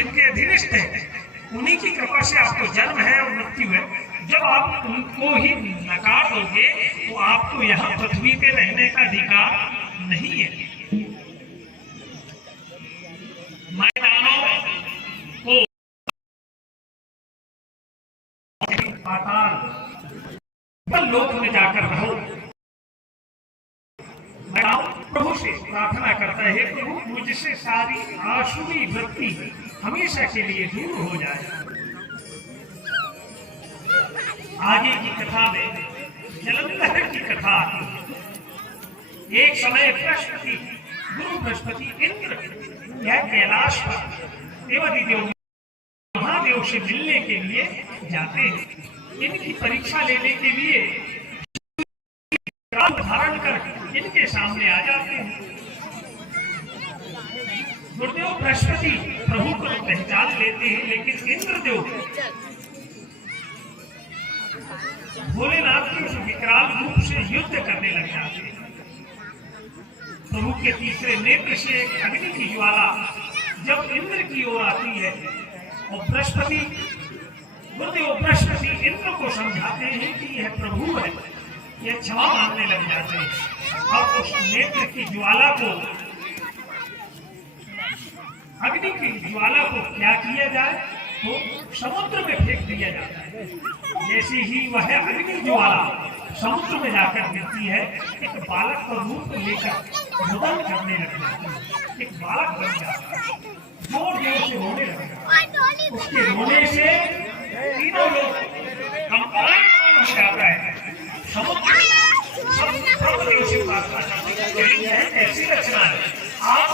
जिनके अधीनस्थ है, उन्हीं की कृपा से आपको जन्म है और मृत्यु है। जब आप उनको ही नकार दोगे तो आपको यहाँ पृथ्वी पे रहने का अधिकार नहीं है। मैदानों को पाताल लोक में जाकर रहो। मैं प्रभु से प्रार्थना करता है, प्रभु मुझसे सारी आसुरी वृत्ति हमेशा के लिए दूर हो जाए। आगे की कथा में जलंधर की कथा आती है। एक समय बृहस्पति, गुरु बृहस्पति इंद्र यह कैलाश पर देवादिदेव महादेव से मिलने के लिए जाते हैं। इनकी परीक्षा लेने के लिए धारण कर इनके सामने आ जाते हैं। गुरुदेव बृहस्पति प्रभु को पहचान लेते हैं, लेकिन इंद्रदेव भोलेनाथ के उस विकराल रूप से युद्ध करने लग जाते हैं। प्रभु के तीसरे नेत्र से एक अग्नि की ज्वाला जब इंद्र की ओर आती है और गुरुदेव बृहस्पति इंद्र को समझाते हैं कि यह प्रभु है, यह क्षमा मांगने लग जाते हैं। अब उस नेत्र की ज्वाला को, अग्नि की ज्वाला को क्या किया जाए, तो समुद्र में फेंक दिया जाता है। जैसे ही वह अग्नि ज्वाला समुद्र में जाकर गिरती है, एक बालक का रूप लेकर रुदन करने लग जाता है। एक बालक बन जाता है, जोर जोर से रोने लग जाता है। उसके रोने से तीनों लोग कंपायन हो जाता है। समुद्र सब प्रभुदेव से प्रार्थना करते हैं, ऐसी रचना है, आप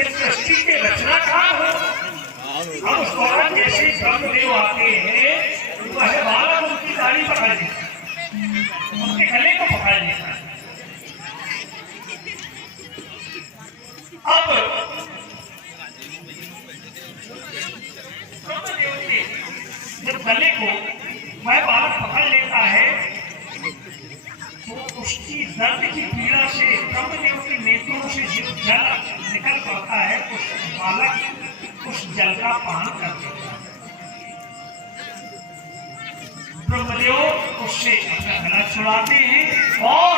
इस सृष्टि के रचनाकार हो। अब उस दौरान जैसे ब्रह्मदेव आते हैं, वह बालक उनकी दाढ़ी पकड़ लेता है, उनके गले को पकड़ लेता है। अब ब्रह्मदेव के जब गले को वह बालक पकड़ लेता है, तो उसकी दर्द की पीड़ा से ब्रह्मदेव के नेत्रों से जब जल निकल पड़ता है, उस बालक उस जल का पान कर देता है। ब्रह्मदेव उससे अपना गला छुड़ाते हैं और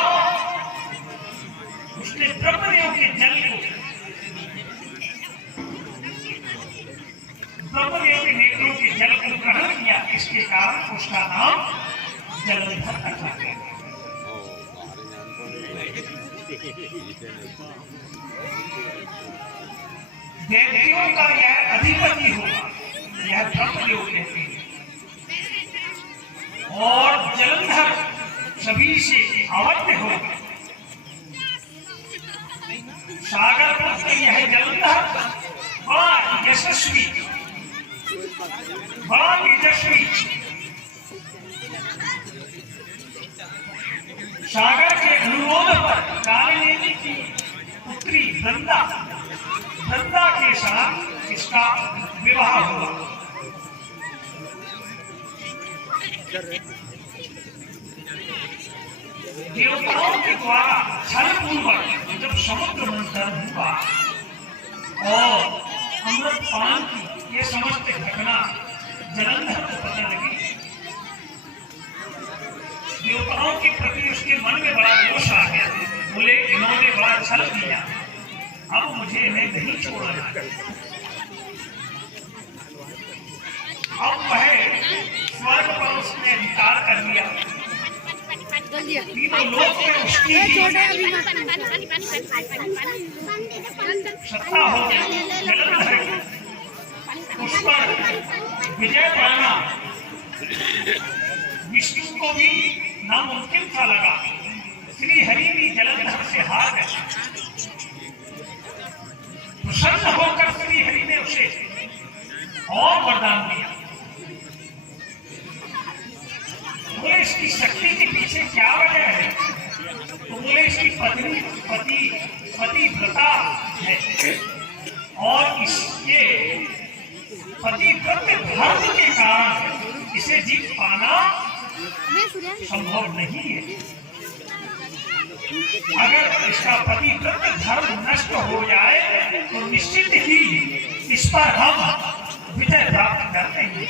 उसने ब्रह्मदेव के जल को, ब्रह्मदेव के नेत्रों के जल को ग्रहण किया। इसके कारण उसका नाम जलंधर रखा गया। देवताओं का यह अधिपति होगा, यह ब्रह्मदेव कहते हैं। और जलंधर सभी से अवध्य होगा। सागर पुत्र यह जलंधर बड़ा यशस्वी, बड़ा तेजस्वी, सागर के अनुरोध पर कालनेमी की पुत्री वृंदा के साथ इसका विवाह हुआ। देवताओं के द्वारा छलपूर्वक जब समुद्र मंथन हुआ और अमृत पान की ये समस्त घटना जलंधर को पता लगी, देवताओं के प्रति उसके मन में बड़ा रोष आ गया। बोले, इन्होंने बड़ा छल किया, अब मुझे इन्हें नहीं छोड़ना। अब वह स्वर्ग पर उसने अधिकार कर लिया। तीनों लोग में उसकी सत्ता हो गई। उस पर विजय पाना विष्णु को भी नामुमकिन था लगा। श्री हरि भी जलंधर से हार गए। प्रसन्न होकर श्री हरि ने उसे और वरदान दिया। बोले, इसकी शक्ति के पीछे क्या वजह है? तो बोले, इसकी पतिव्रता है और इसके पतिव्रत धर्म के कारण इसे जीत पाना संभव नहीं है। अगर इसका पतिव्रत धर्म नष्ट हो जाए तो निश्चित ही इस पर हम विजय प्राप्त करते हैं।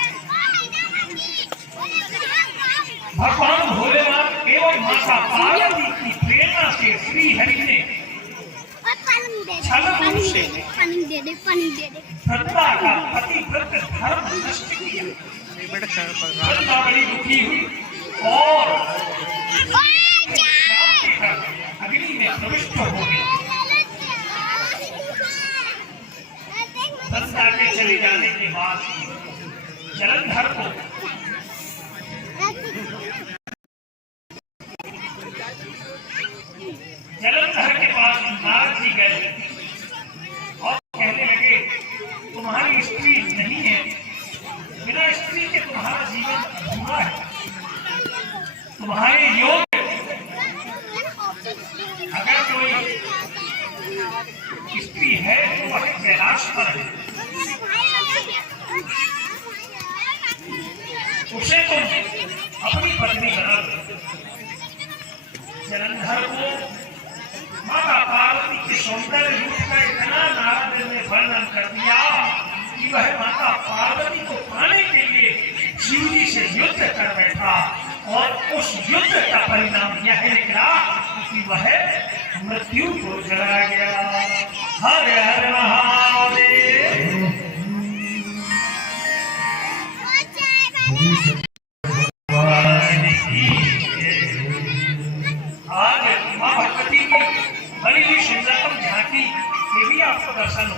भगवान भोलेनाथ एवं माता पार्वती की प्रेरणा से श्री हरि ने छल रूप से वृंदा का पतिव्रत धर्म नष्ट किया। वृंदा बड़ी दुखी हुई और अग्नि में प्रविष्ट हो गई। वृंदा के चले जाने के बाद जलंधर को जलंधर के पास नारद जी गए और कहने लगे तुम्हारी स्त्री नहीं है, बिना स्त्री के तुम्हारा जीवन अधूरा है, तुम्हारे योग अगर कोई स्त्री है तो वह कैलाश पर है, उसे तुम अपनी पत्नी बना लो। जलंधर को माता पार्वती के सौंदर्य रूप का इतना नारद ने वर्णन कर दिया कि वह माता पार्वती को पाने के लिए शिव जी से युद्ध कर बैठा और उस युद्ध का परिणाम यह निकला कि वह मृत्यु को जला गया। हर हर महादेव। आज मां भगवती की बड़ी ही सुंदरतम झांकी के भी आपको दर्शन हो,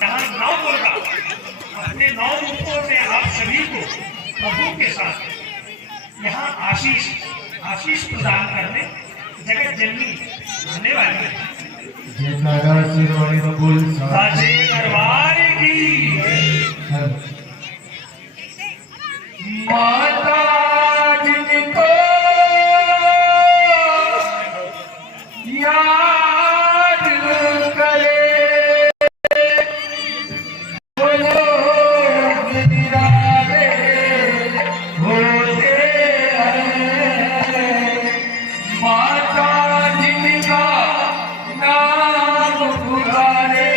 जहाँ नौ दुर्गा अपने 9 रूपों में आप सभी को प्रभु के साथ यहाँ आशीष प्रदान करने जगत जननी आने वाली है। साचे दरबार की माता जिनको याद करे वो लोग निराले होते हैं। माता जिनका नाम पुकारे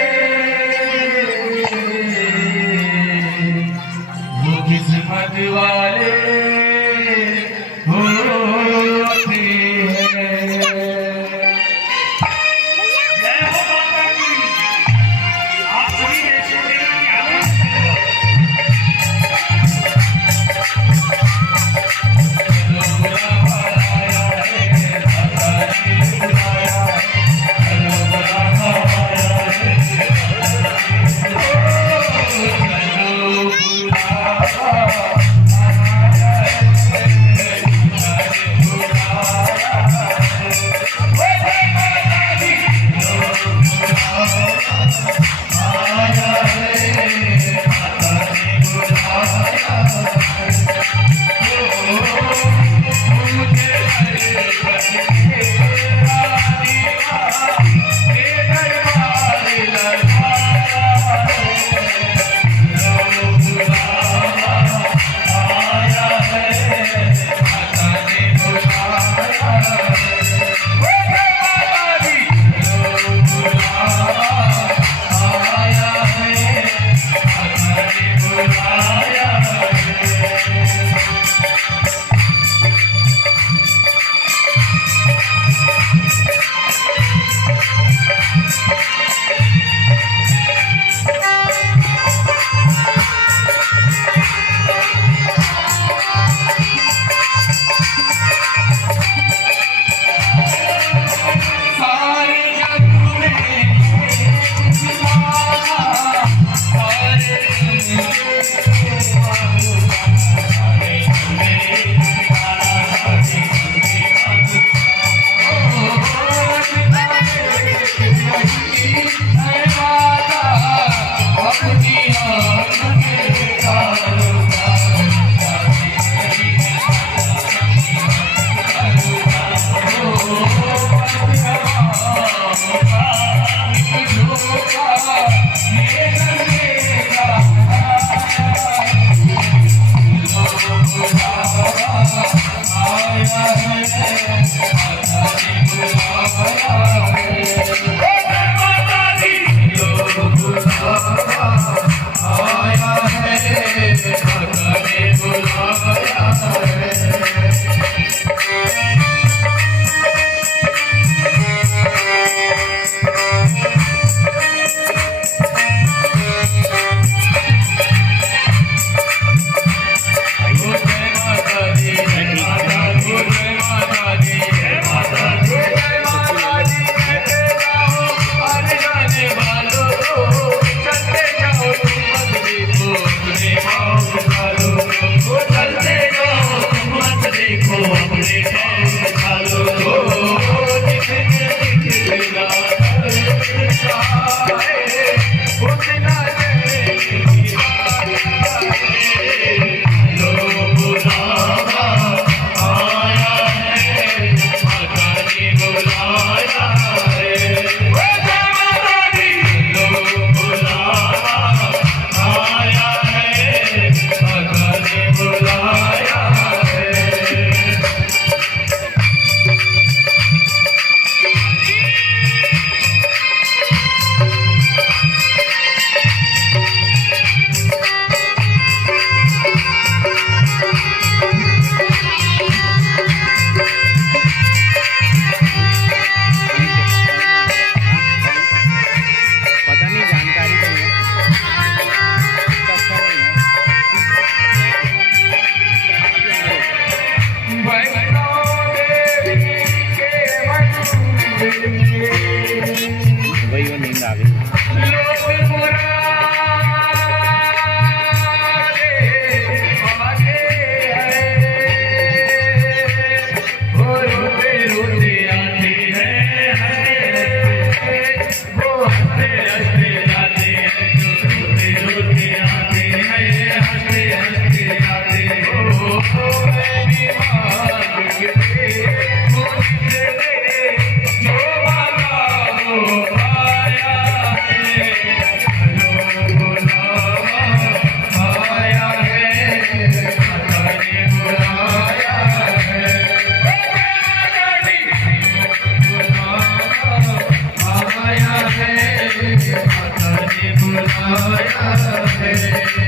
है,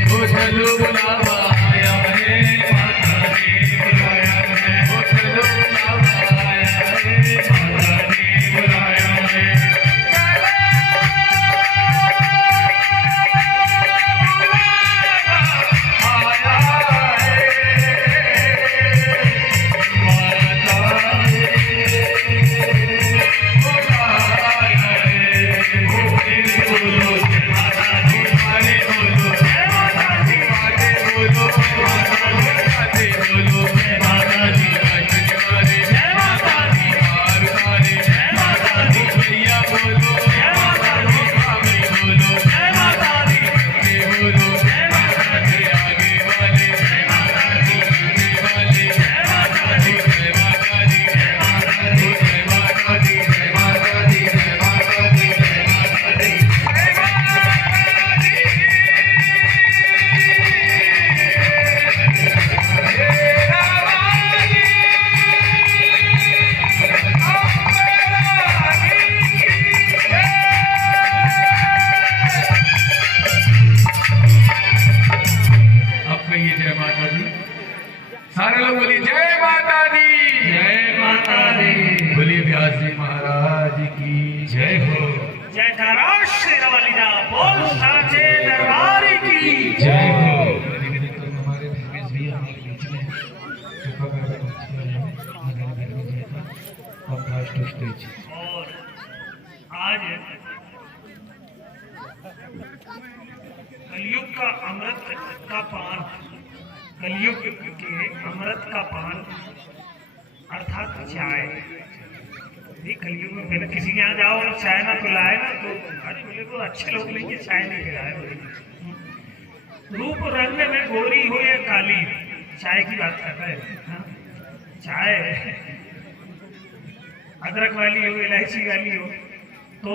वो चलो बुलावा आया है, माता ने बुलाया है, वो चलो बुलावा आया है, माता ने बुलाया है। सारे लोग बोलिए जय माता दी, जय माता दी। बोलिए व्यास जी महाराज की जय हो। जय जयकारा शेरावालीदा, बोल साचे दरबार की जय हो। निवेदन करूं हमारे धर्मेश भी हमारे बीच में कृपा कर और लास्ट स्टेज। और आज कलयुग का अमृत का पान, कलयुग के अमृत का पान अर्थात चाय। ये कलयुग में पहले किसी के यहाँ जाओ और चाय ना पिलाए ना तो अरे बोले तो अच्छे लोग लेंगे, चाय नहीं पिलाए। रूप रंग में गोरी हो या काली, चाय की बात करता है। हाँ? चाय अदरक वाली हो, इलायची वाली हो। तो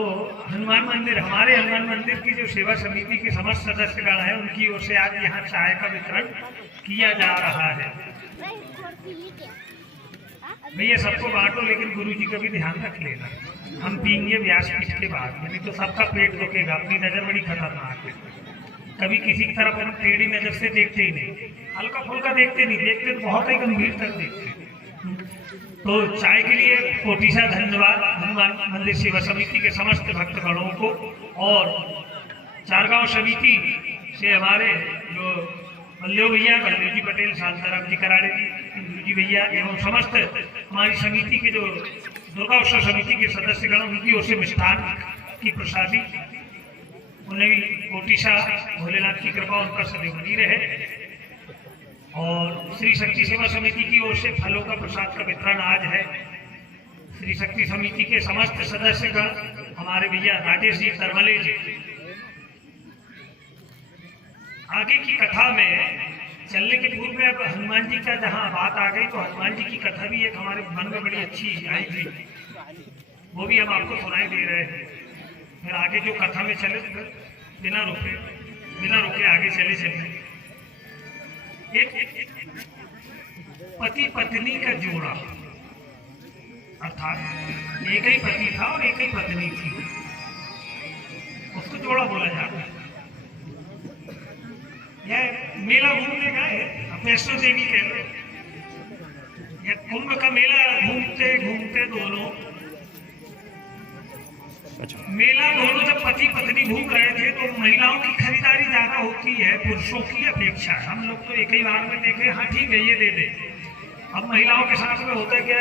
हनुमान मंदिर, हमारे हनुमान मंदिर की जो सेवा समिति के समस्त सदस्यगण है, उनकी ओर से आज यहाँ चाय का वितरण किया जा रहा है। भैया सबको बांटो, लेकिन गुरु जी का भी ध्यान रख लेना। हम पीएंगे व्यासपीठ के बाद, नहीं तो सबका पेट दुखेगा। अपनी नजर बड़ी खतरनाक है, कभी किसी की तरफ हम टेढ़ी नजर से देखते ही नहीं, हल्का फुल्का देखते नहीं, देखते तो बहुत ही गंभीर तक देखते। तो चाय के लिए कोटिशा धन्यवाद हनुमान मंदिर सेवा समिति के समस्त भक्तगणों को, और चारगांव समिति से हमारे जो बल्लेव भैया, बलदेव जी पटेल, शांताराम जी कराड़े जी, इंदू जी भैया एवं समस्त हमारी समिति के जो दुर्गा उत्सव समिति के सदस्यगण, उनकी ओर से मिष्ठान की प्रसादी, उन्हें भी कोटिशा भोलेनाथ की कृपा उन पर सदैव बनी रहे। और श्री शक्ति सेवा समिति की ओर से फलों का प्रसाद का वितरण आज है। श्री शक्ति समिति के समस्त सदस्यगण, हमारे भैया राजेश जी तरमले जी। आगे की कथा में चलने के पूर्व में अब हनुमान जी का जहाँ बात आ गई, तो हनुमान जी की कथा भी एक हमारे मन में बड़ी अच्छी आई थी, वो भी हम आपको सुनाई दे रहे हैं। फिर आगे जो कथा में चले तो बिना रुके आगे चले। एक पति पत्नी का जोड़ा, अर्थात एक ही पति था और एक ही पत्नी थी, उसको जोड़ा बोला जाता है। यह मेला घूमने गए, वैष्णो देवी कह लो, यह कुंभ का मेला घूमते घूमते दोनों, मेला दोनों जब पति पत्नी घूम रहे थे, तो महिलाओं की खरीदारी ज्यादा होती है पुरुषों की अपेक्षा। हम लोग तो एक ही बार में देखे, हाँ ठीक है ये दे दे। अब महिलाओं के साथ में होता है क्या,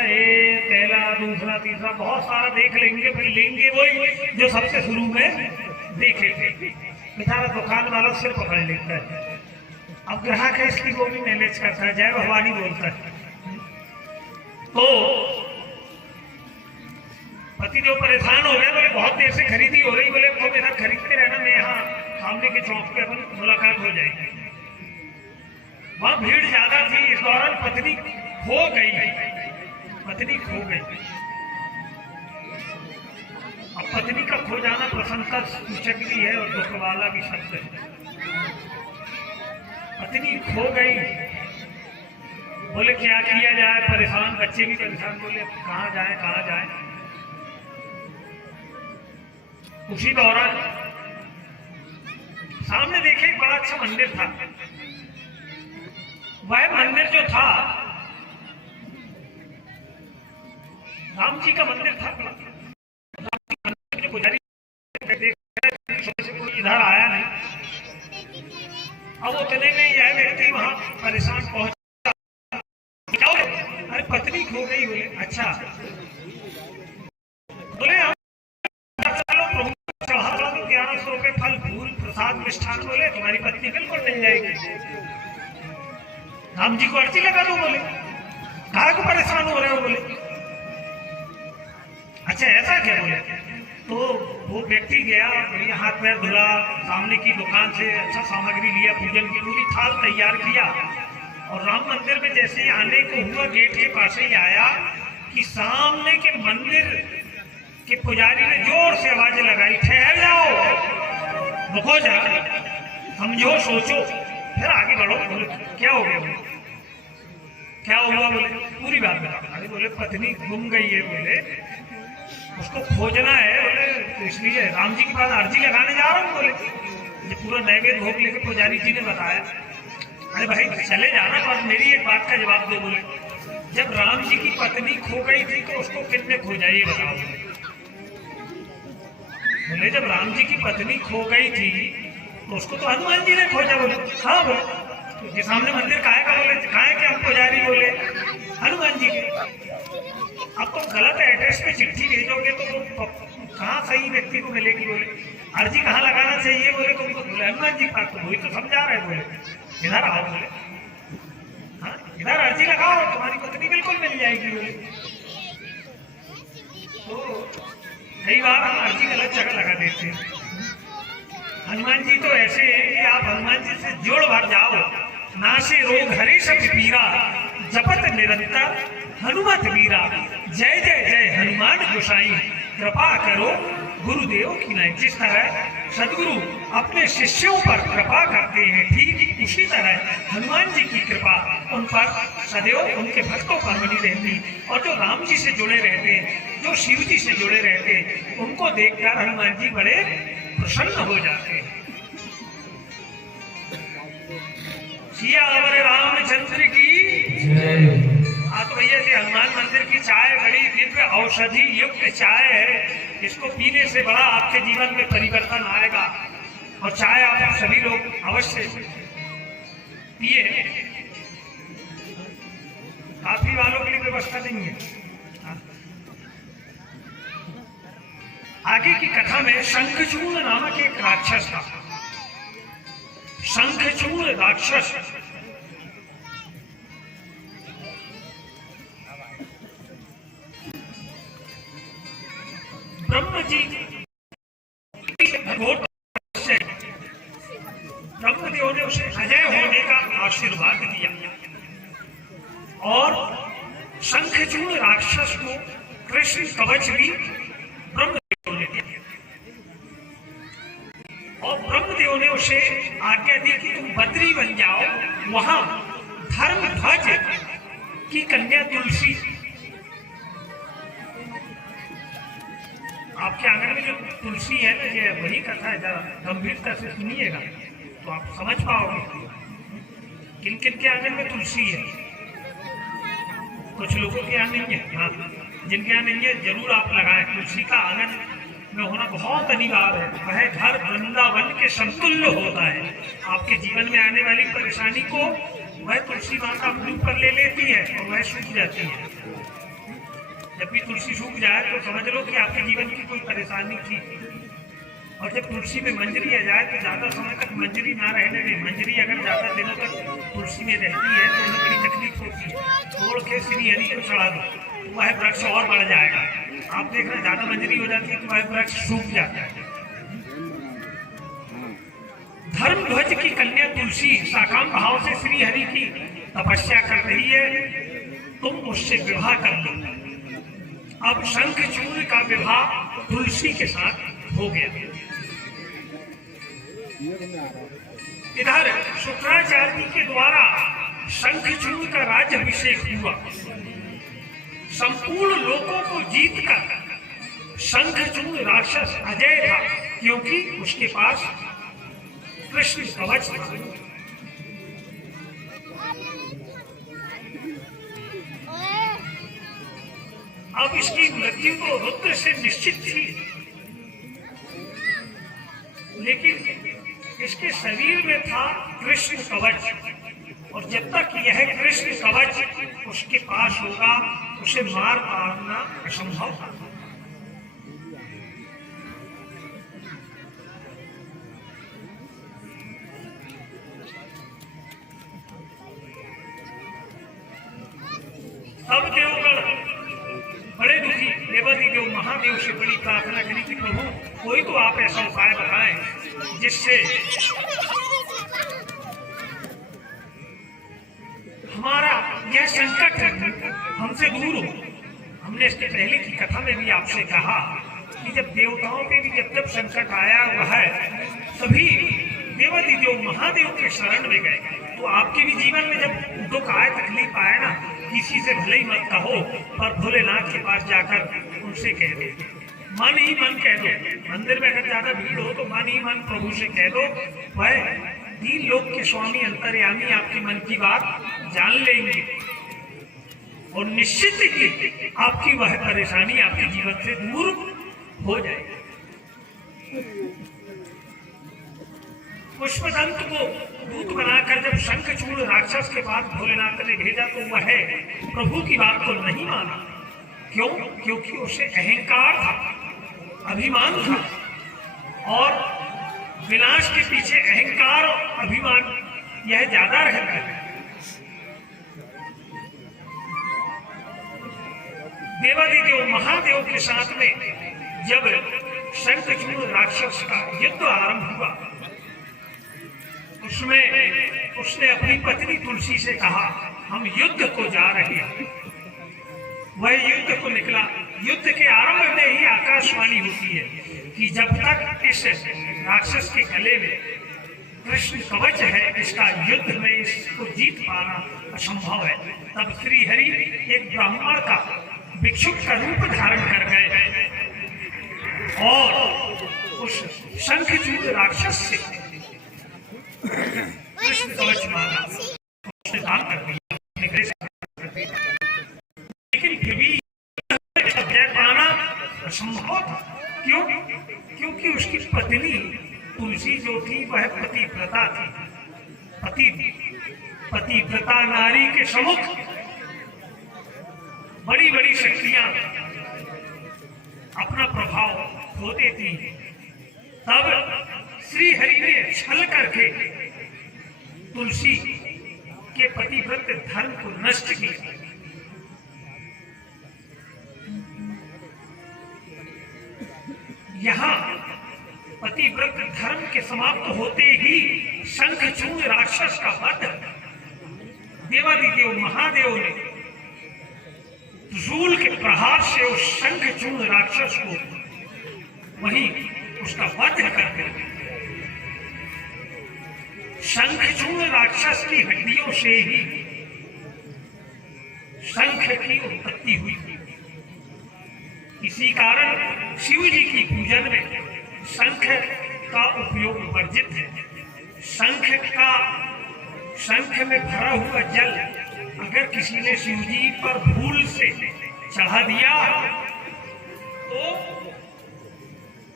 पहला दूसरा तीसरा बहुत सारा देख लेंगे, फिर लेंगे वही जो सबसे शुरू में देखे थे। बेचारा दुकान वाला सिर पकड़ लेता है। अब ग्राहक है, इसकी वो भी मैनेज करता है, जय भवानी बोलता है। तो पति जो परेशान हो गया, बोले बहुत देर से खरीदी हो रही, बोले तो मेरा खरीदते रहना, मैं यहाँ सामने के चौक पे अपन मुलाकात हो जाएगी। वहां भीड़ ज्यादा थी, इस दौरान पत्नी खो गई। अब पत्नी का खो जाना प्रसन्नता सूचक भी है और दुख वाला भी शब्द है। पत्नी खो गई, बोले क्या किया जाए, परेशान, बच्चे भी परेशान, बोले कहाँ जाए। उसी दौरान सामने देखे एक बड़ा अच्छा मंदिर था। वह मंदिर जो था राम जी का मंदिर था। राम जी का मंदिर जो पुजारी कोई इधर आया नहीं। अब उतने में यह व्यक्ति वहां परेशान पहुंचा, अरे पत्नी खो गई। बोले अच्छा, बोले चलो चढ़ा दो 1100 रुपये फल फूल प्रसाद मिष्ठान। बोले तुम्हारी पत्नी बिल्कुल मिल जाएगी। राम जी को अर्जी लगा दो। बोले काहे को परेशान हो रहे हो? बोले अच्छा ऐसा क्या? बोले तो वो व्यक्ति गया, हाथ पैर धुला, सामने की दुकान से अच्छा सामग्री लिया, पूजन की पूरी थाल तैयार किया और राम मंदिर में जैसे ही आने को हुआ गेट के पास ही आया कि सामने के मंदिर के पुजारी ने जोर से आवाज लगाई, ठहर जाओ, रुको जा, समझो, सोचो, फिर आगे बढ़ो। बोले क्या हो गया? बोले क्या हुआ? बोले पूरी बात बता। अरे बोले पत्नी गुम गई है। बोले उसको खोजना है। बोले तो इसलिए राम जी के पास अर्जी लगाने जा रहा हूँ। बोले ये पूरा नैवेद्य भोग लेके पुजारी जी ने बताया। अरे भाई चले जाना, पर मेरी एक बात का जवाब दो। बोले जब राम जी की पत्नी खो गई थी तो उसको किसने खोजा, ये बताओ। बोले जब राम जी की पत्नी खो गई थी तो उसको तो हनुमान जी ने खोजा। बोले हाँ। बोले तो ये सामने मंदिर काहे का? बोले काहे के हम पुजारी? बोले हनुमान जी के। अब तुम गलत एड्रेस पे चिट्ठी भेजोगे तो कहाँ सही व्यक्ति को मिलेगी? बोले अर्जी कहाँ लगाना चाहिए? बोले तुमको। बोले हनुमान जी का। तो वही तो समझा रहे। बोले इधर आओ। बोले हाँ इधर अर्जी लगाओ, तुम्हारी पत्नी बिल्कुल मिल जाएगी। बोले तो कई बार हम अर्जी गलत जगह लगा देते हैं। हनुमान जी तो ऐसे है कि आप हनुमान जी से जोड़ भर जाओ। नाशे रोग हरे सब पीरा, जपत निरंतर हनुमत वीरा, जय जय जय हनुमान गोसाई, कृपा करो गुरुदेव की नहीं। जिस तरह सदगुरु अपने शिष्यों पर कृपा करते हैं, ठीक उसी तरह हनुमान जी की कृपा उन पर सदैव उनके भक्तों पर बनी रहती। और जो राम जी से जुड़े रहते हैं, जो शिव जी से जुड़े रहते हैं, उनको देखकर हनुमान जी बड़े प्रसन्न हो जाते हैं। सियावर रामचंद्र की। तो भैया जी हनुमान मंदिर की चाय बड़ी दिव्य औषधि युक्त चाय है। इसको पीने से बड़ा आपके जीवन में परिवर्तन आएगा और चाय आप सभी लोग अवश्य पिए। काफी वालों के लिए व्यवस्था नहीं है। आगे की कथा में शंखचूर्ण नामक एक राक्षस था। शंखचूर्ण राक्षस ब्रह्म जी ब्रह्मदेव ने उसे अजय होने का आशीर्वाद दिया और शंखचूर्ण राक्षस को कृष्ण कवच भी ब्रह्मदेव ने दिया। और ब्रह्मदेव ने उसे आज्ञा दी कि तुम बद्री बन जाओ, वहां धर्मध्वज की कन्या तुलसी, आपके आंगन में जो तुलसी है ना, ये वही कथा है, जरा गंभीरता से सुनिएगा तो आप समझ पाओगे किन किन के आंगन में तुलसी है। कुछ लोगों के यहाँ नहीं है, हाँ जिनके यहाँ नहीं है जरूर आप लगाएं। तुलसी का आंगन में होना बहुत अनिवार्य है। वह घर वृंदावन के समतुल्य होता है। आपके जीवन में आने वाली परेशानी को वह तुलसी माता अपने ऊपर ले लेती है और वह सूख जाती है। जब भी तुलसी सूख जाए तो समझ लो कि आपके जीवन की कोई परेशानी थी। और जब तुलसी में मंजरी आ जाए तो ज्यादा समय तक मंजरी ना रहने दें। मंजरी अगर ज्यादा दिनों तक तुलसी में रहती है तो उन्हें बड़ी तकलीफ होती है। तोड़ के श्री हरि को चढ़ा दो तो वह वृक्ष और बढ़ जाएगा। आप देख रहे ज्यादा मंजरी हो जाती है तो वह वृक्ष सूख जाता है। धर्मध्वज की कन्या तुलसी साकाम भाव से श्री हरि की तपस्या कर रही है, तुम उससे विवाह कर लो। अब शंखचूर्ण का विवाह तुलसी के साथ हो गया। इधर शुक्राचार्य जी के द्वारा शंखचूर्ण का राज्याभिषेक हुआ। संपूर्ण लोकों को जीतकर शंखचूर्ण राक्षस अजय था, क्योंकि उसके पास कृष्ण कवच था। अब इसकी मृत्यु तो रुद्र से निश्चित थी, लेकिन इसके शरीर में था कृष्ण कवच, और जब तक यह कृष्ण कवच उसके पास होगा उसे मार पाना असंभव था। अब देवगण बड़े दुखी देवादी देव महादेव से बड़ी प्रार्थना करी कि प्रभु कोई तो आप ऐसा उपाय बताएं जिससे हमारा यह संकट हमसे दूर हो। हमने इसके पहले की कथा में भी आपसे कहा कि जब देवताओं पे भी जब संकट आया हुआ है सभी देवादी देव महादेव के शरण में गए, तो आपके भी जीवन में जब दुख आए तकलीफ आए ना, किसी से भले ही मत कहो पर भोलेनाथ के पास जाकर उनसे कह दो, मन ही मन कह दो। मंदिर में अगर ज्यादा भीड़ हो तो मन ही मन प्रभु से कह दो, वह तीन लोक के स्वामी अंतर्यामी आपके मन की बात जान लेंगे और निश्चित ही आपकी वह परेशानी आपके जीवन से दूर हो जाएगी। पुष्पदंत को दूत बनाकर जब शंखचूड़ राक्षस के पास भोलेनाथ ने भेजा तो वह प्रभु की बात को नहीं माना। क्यों? क्योंकि उसे अहंकार था, अभिमान था, और विनाश के पीछे अहंकार और अभिमान यह ज्यादा रहता है। देवादिदेव महादेव के साथ में जब शंखचूड़ राक्षस का युद्ध आरंभ हुआ उसमें उसने अपनी पत्नी तुलसी से कहा हम युद्ध को जा रहे हैं। वह युद्ध को निकला। युद्ध के आरंभ में ही आकाशवाणी होती है कि जब तक इस राक्षस के गले में कृष्ण कवच है इसका युद्ध में इसको जीत पाना असंभव है। तब श्री हरि एक ब्राह्मण का भिक्षुक का रूप धारण कर गए और उस शंखचूड़ राक्षस से कृष्ण कवच मांगा, उसने दान कर दिया। लेकिन फिर भी जय पाना असंभव था। क्यों? क्योंकि उसकी पत्नी तुलसी जो थी वह पतिव्रता थी। पतिव्रता नारी के सम्मुख बड़ी बड़ी शक्तियां अपना प्रभाव खो देती। तब श्री हरि ने छल करके तुलसी के पतिव्रत धर्म को नष्ट किया। यहाँ पतिव्रत धर्म के समाप्त होते ही शंखचूड़ राक्षस का वध देवादिदेव महादेव ने त्रिशूल के प्रहार से उस शंखचूड़ राक्षस को वहीं उसका वध कर दिया। शंखचूड़ राक्षस की हड्डियों से ही शंख की उत्पत्ति हुई। इसी कारण शिव जी की पूजन में शंख का उपयोग वर्जित है। शंख में भरा हुआ जल अगर किसी ने शिव जी पर भूल से चढ़ा दिया तो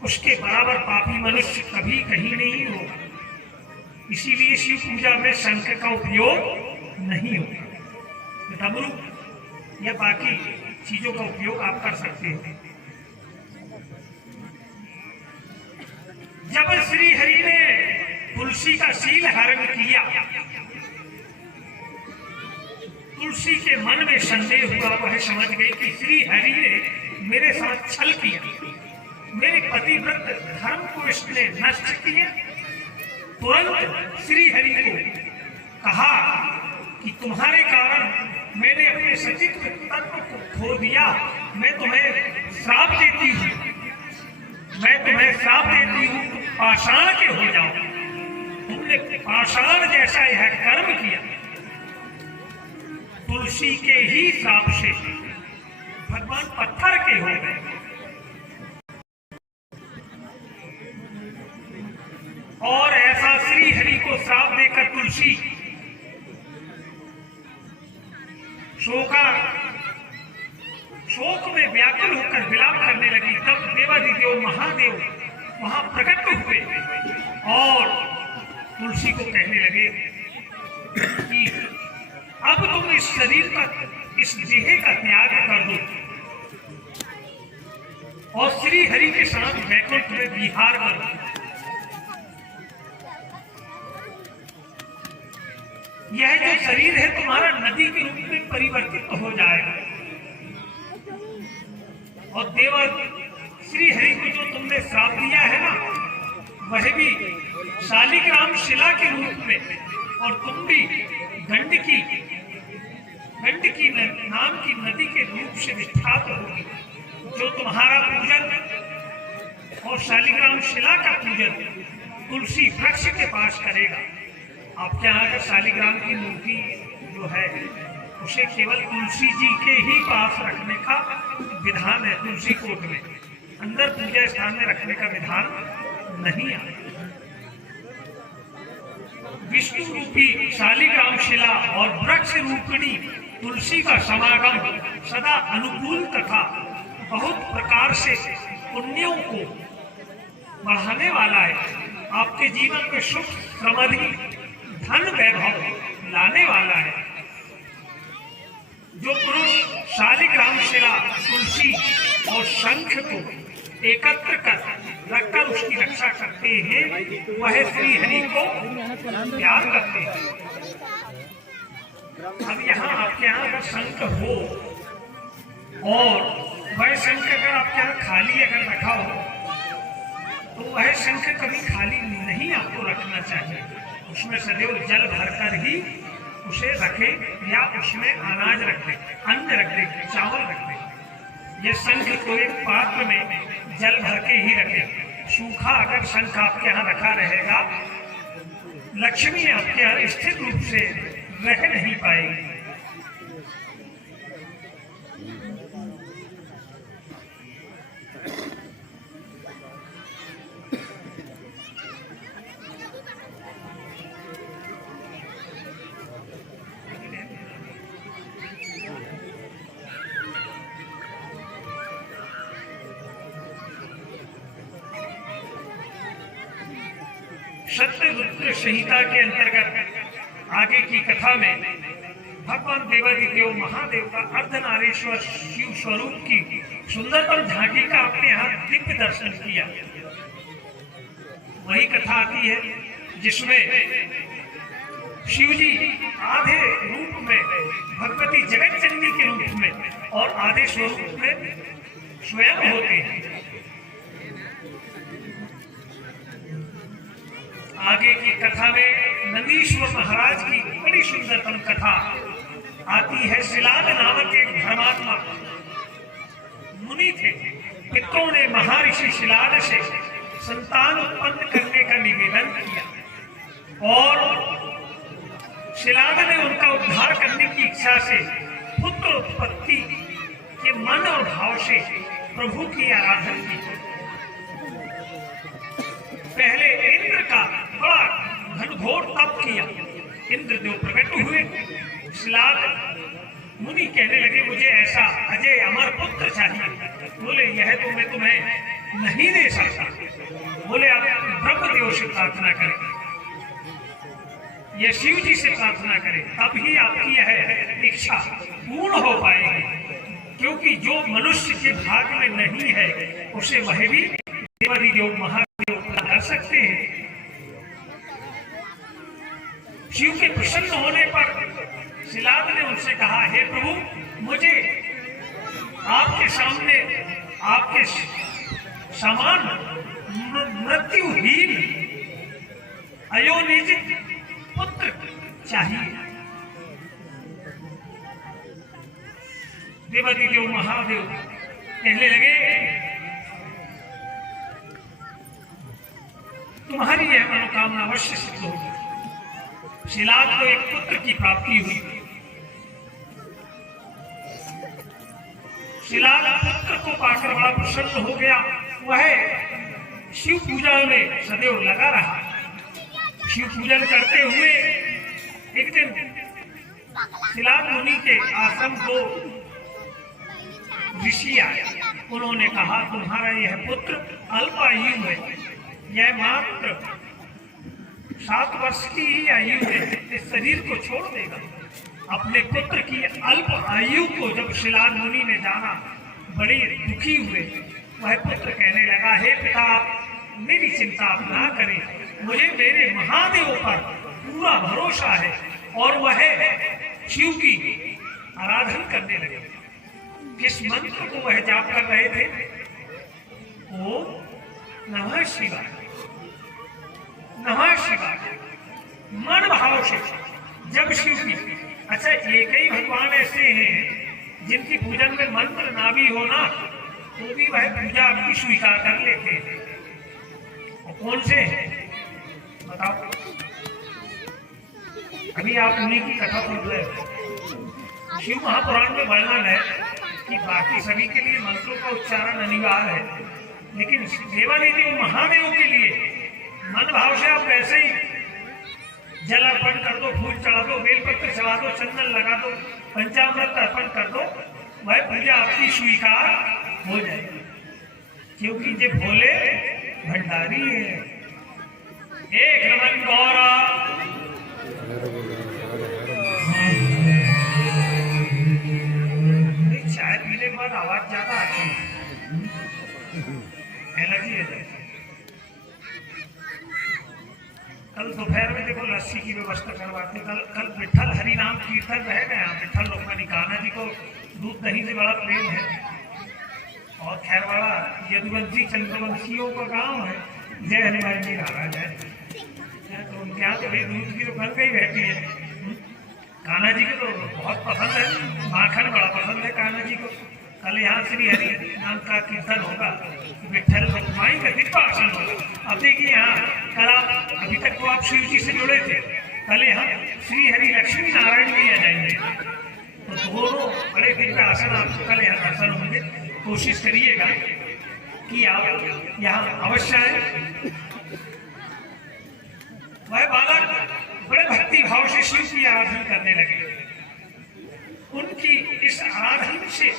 उसके बराबर पापी मनुष्य कभी कहीं नहीं होगा। इसीलिए शिव पूजा में शंख का उपयोग नहीं होगा। डमरू या बाकी चीजों का उपयोग आप कर सकते हैं। जब श्री हरि ने तुलसी का शील हरण किया, तुलसी के मन में संदेह हुआ। वह समझ गई कि श्री हरि ने मेरे साथ छल किया, मेरे पतिव्रत धर्म को इसने नष्ट किया। तुरंत श्री हरि को कहा कि तुम्हारे कारण मैंने अपने सचित्र तत्व को खो दिया। मैं तुम्हें श्राप देती हूँ, पाषाण के हो जाओ। तुमने पाषाण जैसा यह कर्म किया। तुलसी के ही श्राप से भगवान पत्थर के हो गए। और ऐसा श्री शोक में व्याकुल होकर विलाप करने लगी। तब देवादिदेव महादेव वहां प्रकट हुए और तुलसी को कहने लगे कि अब तुम इस शरीर का, इस देह का त्याग कर दो और श्री हरि के साथ वैकुंठ में विहार करो। यह जो शरीर है तुम्हारा नदी के रूप में परिवर्तित हो जाएगा और देवा श्री हरि को जो तुमने श्राप दिया है ना, वह भी शालिग्राम शिला के रूप में, और तुम भी गंडकी नाम की नदी के रूप से विख्यात होगी। जो तुम्हारा पूजन और शालिग्राम शिला का पूजन तुलसी वृक्ष के पास करेगा। आपके यहाँ का शालिग्राम की मूर्ति जो है उसे केवल तुलसी जी के ही पास रखने का विधान है। तुलसी कोट में अंदर पूजा स्थान में रखने का विधान नहीं है। विष्णु रूपी शालिग्राम शिला और वृक्ष रूपिणी तुलसी का समागम सदा अनुकूल तथा बहुत प्रकार से पुण्यों को बढ़ाने वाला है। आपके जीवन में सुख समृद्धि धन वैभव लाने वाला है। जो पुरुष शालिग्राम शिला तुलसी और शंख को एकत्र कर रखकर उसकी रक्षा करते हैं, वह श्री हरि को प्यार करते हैं। अब यहाँ आपके यहाँ अगर शंख हो और वह शंख अगर आपके यहाँ खाली अगर रखा हो तो वह शंख कभी खाली नहीं आपको रखना चाहिए। उसमें सदैव जल भरकर ही उसे रखे या उसमें अनाज रख दे, अन्न रख दे, चावल रख दे। ये शंख को एक पात्र में जल भर के ही रखे। सूखा अगर शंख आपके यहाँ रखा रहेगा, लक्ष्मी आपके यहाँ स्थिर रूप से रह नहीं पाएगी। सत्यरुद्र संहिता के अंतर्गत आगे की कथा में भगवान देवादिदेव महादेव का अर्धनारीश्वर शिव स्वरूप की सुंदरतम झांकी का आपने यहाँ दिव्य दर्शन किया। वही कथा आती है जिसमें शिव जी आधे रूप में भगवती जगत जननी के रूप में और आधे स्वरूप में स्वयं होते हैं। आगे की कथा में नंदीश्वर महाराज की बड़ी सुंदरतम कथा आती है। शिलाद नामक एक धर्मात्मा मुनि थे। पितरों ने महर्षि शिलाद से संतान उत्पन्न करने का निवेदन किया और शिलाद ने उनका उद्धार करने की इच्छा से पुत्र उत्पत्ति के मन और भाव से प्रभु की आराधना की। पहले इंद्र का बड़ा घनघोर तप किया। इंद्रदेव प्रकट हुए। शिलाद मुनि कहने लगे मुझे ऐसा अजय अमर पुत्र चाहिए। बोले यह तो मैं तुम्हें नहीं दे सकता। बोले आप ब्रह्मदेव से प्रार्थना करें, यह शिव जी से प्रार्थना करें, तब ही आपकी यह इच्छा पूर्ण हो पाएगी। क्योंकि जो मनुष्य के भाग में नहीं है उसे वह भी देवादिदेव महादेव कर सकते हैं। शिव के प्रसन्न होने पर शिलाद ने उनसे कहा, हे प्रभु मुझे आपके सामने आपके समान मृत्युहीन अयोनिजित पुत्र चाहिए। देवादिदेव महादेव कहने लगे तुम्हारी यह मनोकामना अवश्य सिद्ध होगी। शिलाद को एक पुत्र की प्राप्ति हुई। शिलाद पुत्र को पाकर बड़ा प्रसन्न हो गया। वह शिव पूजा में सदैव लगा रहा। शिव पूजन करते हुए एक दिन शिलाद मुनि के आश्रम को ऋषि आए। उन्होंने कहा तुम्हारा यह पुत्र अल्पायु है, यह मात्र 7 वर्ष की ही आयु में इस शरीर को छोड़ देगा। अपने पुत्र की अल्प आयु को जब शिलाद मुनि ने जाना, बड़े दुखी हुए। वह पुत्र कहने लगा, हे पिता, मेरी चिंता आप ना करें, मुझे मेरे महादेव पर पूरा भरोसा है। और वह शिव की आराधना करने लगे। किस मंत्र को वह जाप कर रहे थे? ओम नमः शिवाय, नमः शिवाय, मन भाव से जब शिव की। अच्छा, एक ही भगवान ऐसे हैं जिनकी पूजन में मंत्र ना भी हो ना, तो भी वह पूजा आपकी स्वीकार कर लेते हैं। और कौन से हैं बताओ? अभी आप उन्हीं की कथा सुन रहे हो। शिव महापुराण में वर्णन है कि बाकी सभी के लिए मंत्रों का उच्चारण अनिवार्य है, लेकिन देवादेव महादेव के लिए मन भाव से आप वैसे ही जल अर्पण कर दो, फूल चढ़ा दो, बेलपत्र चढ़ा दो, चंदन लगा दो, पंचामृत अर्पण कर दो, वह पूजा आपकी स्वीकार हो जाएगी। क्योंकि ये भोले भंडारी है। एक रमन गौरा चाय पीने के बाद आवाज ज्यादा आती है, एलर्जी है। कल दोपहर में देखो लस्सी की व्यवस्था करवाते। कल विठल हरि नाम कीर्तन रहेगा यहाँ। विठल लोकमानी कान्हा जी को दूध दही से बड़ा प्रेम है। और खैरवाड़ा यदुवंशी चंद्रवंशियों का गांव है। जय हनुमान जी महाराज है। तो उनके यहाँ तो भाई दूध की तो घर गई रहती है। कान्हा जी को तो बहुत पसंद है, माखन बड़ा पसंद है कान्हा जी को। कल यहाँ श्री हरि नाम का कीर्तन होगा, विठल रुक्माई का दिव्य भाषण होगा। अब देखिए यहाँ कल आप, अभी तक तो आप शिव जी से जुड़े थे, कल यहाँ श्री हरि लक्ष्मी नारायण भी आ जाएंगे। तो दोनों बड़े दिव्य आसन आपको कल यहाँ दर्शन होंगे। कोशिश करिएगा कि आप यहाँ अवश्य आए। वह बालक बड़े भक्ति भाव से शिव की आराधना करने लगे। उनकी इस आराधना से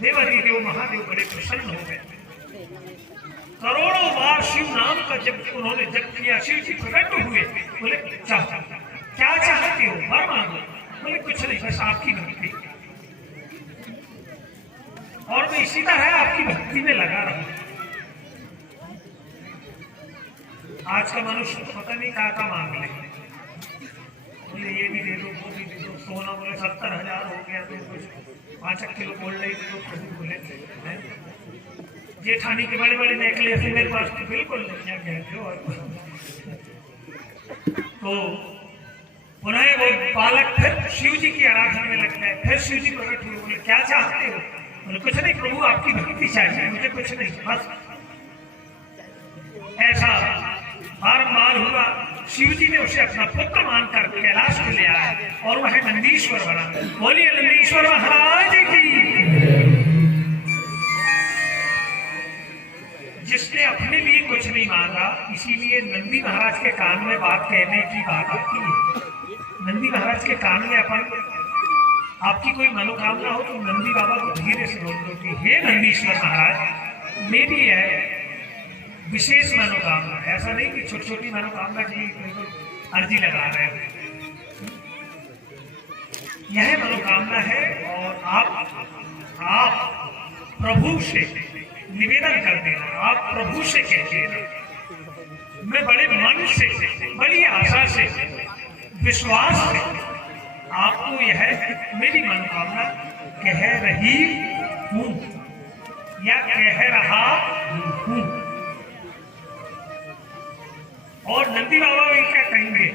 देवादिदेव महादेव बड़े प्रसन्न हो गए। करोड़ों बार शिव नाम का जब उन्होंने जप किया, शिव जी प्रकट हुए। बोले क्या चाहते हो? वर मांगो। बोले कुछ नहीं, बस आपकी भक्ति, और मैं इसी तरह आपकी भक्ति में लगा रहूं। आज का मनुष्य पता नहीं क्या मांग ले। बोले ये भी दे दो, वो भी दे दो। सोना बोले 70,000 हो गया, तो कुछ 5 किलो गोल्ड ले दो। प्रभु बोले जेठानी के बड़े बड़े नेकलेस मेरे पास तो बिल्कुल नहीं है। तो पुनः वो बालक फिर शिव जी की आराधना में लग गए। फिर शिव जी प्रकट हुए। बोले क्या चाहते हो? बोले कुछ नहीं प्रभु, आपकी भक्ति चाहिए, मुझे कुछ नहीं, बस। ऐसा बारंबार हुआ। शिव जी ने उसे अपना पुत्र मानकर कैलाश में ले आया और वह नंदीश्वर बना। बोलिए नंदीश्वर महाराज की। जिसने अपने लिए कुछ नहीं मांगा, इसीलिए नंदी महाराज के कान में बात कहने की बात आती है। नंदी महाराज के कान में आपकी कोई मनोकामना हो तो नंदी बाबा को धीरे से बोल दो कि हे नंदीश्वर महाराज, मेरी है विशेष मनोकामना। ऐसा नहीं कि छोटी छोटी मनोकामना की अर्जी लगा रहे हैं। यह मनोकामना है और आप प्रभु से निवेदन कर देना, आप प्रभु से कह देना। मैं बड़े मन से, बड़ी आशा से, विश्वास से आपको यह मेरी मनोकामना कह रही हूं या कह रहा हूं। और नंदी बाबा भी क्या कहेंगे?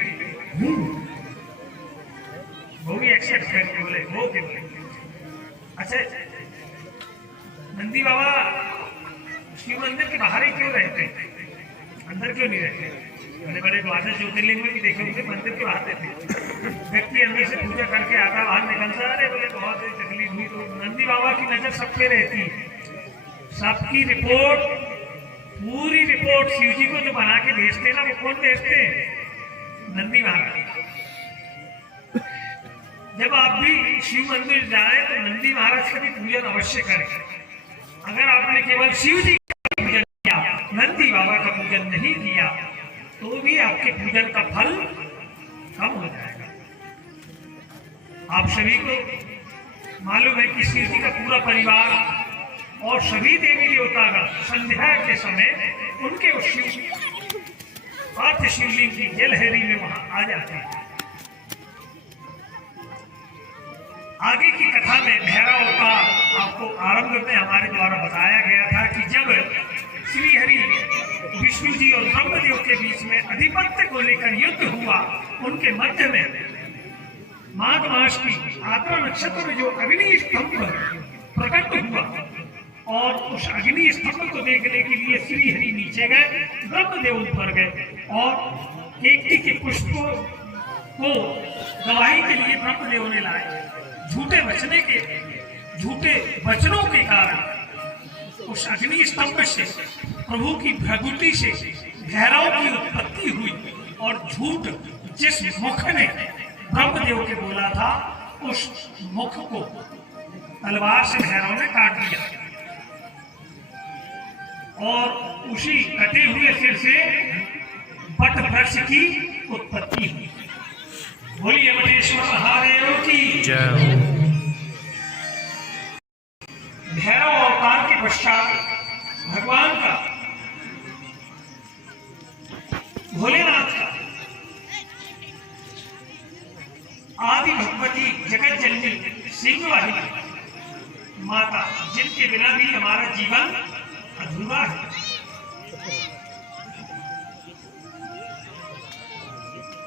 वो भी एक्सेप्ट करके बोले वो के बोले। अच्छा, नंदी बाबा शिव मंदिर के बाहर ही क्यों रहते, अंदर क्यों नहीं रहते? बड़े बड़े 12 ज्योतिर्लिंग में भी देखे होंगे मंदिर के बाहर रहते। व्यक्ति अंदर से पूजा करके आता, बाहर निकलता, अरे बोले बहुत तकलीफ हुई। तो नंदी बाबा की नजर सब पे रहती है। सबकी रिपोर्ट, पूरी रिपोर्ट शिव जी को जो बना के भेजते हैं ना, वो कौन भेजते हैं? नंदी महाराज। जब आप भी शिव मंदिर जाएं तो नंदी महाराज का भी पूजन अवश्य करें। अगर आपने केवल शिव जी का पूजन किया, नंदी बाबा का पूजन नहीं किया, तो भी आपके पूजन का फल कम हो जाएगा। आप सभी को मालूम है कि शिव जी का पूरा परिवार और सभी देवी देवतागण संध्या के समय उनके उस पार्थ शिवलिंग की जलहरी में वहां आ जाते हैं। आगे की कथा में भैरव अवतार आपको आरंभ में हमारे द्वारा बताया गया था कि जब श्री हरि विष्णु जी और ब्रह्मदेव के बीच में अधिपत्य को लेकर युद्ध हुआ, उनके मध्य में माघ मास की आद्रा नक्षत्र में जो अग्नि स्तंभ प्रकट हुआ और उस अग्नि स्तंभ को देखने के लिए श्री हरि नीचे गए, ब्रह्मदेव ऊपर गए और केकटी के पुष्पों को गवाही के लिए ब्रह्मदेव ने लाए। झूठे वचनों के कारण उस अग्नि स्तंभ से प्रभु की भगवती से भैरव की उत्पत्ति हुई और झूठ जिस मुख ने ब्रह्मदेव के बोला था, उस मुख को तलवार से भैरव ने काट दिया और उसी कटे हुए सिर से बट वृक्ष की उत्पत्ति हुई। बोलिए बटेश्वर महादेव की जय। भैरव अवतार के पश्चात भगवान का, भोलेनाथ का आदि भगवती जगत जननी सिंहवाहिनी माता, जिनके बिना भी हमारा जीवन अधूरा है।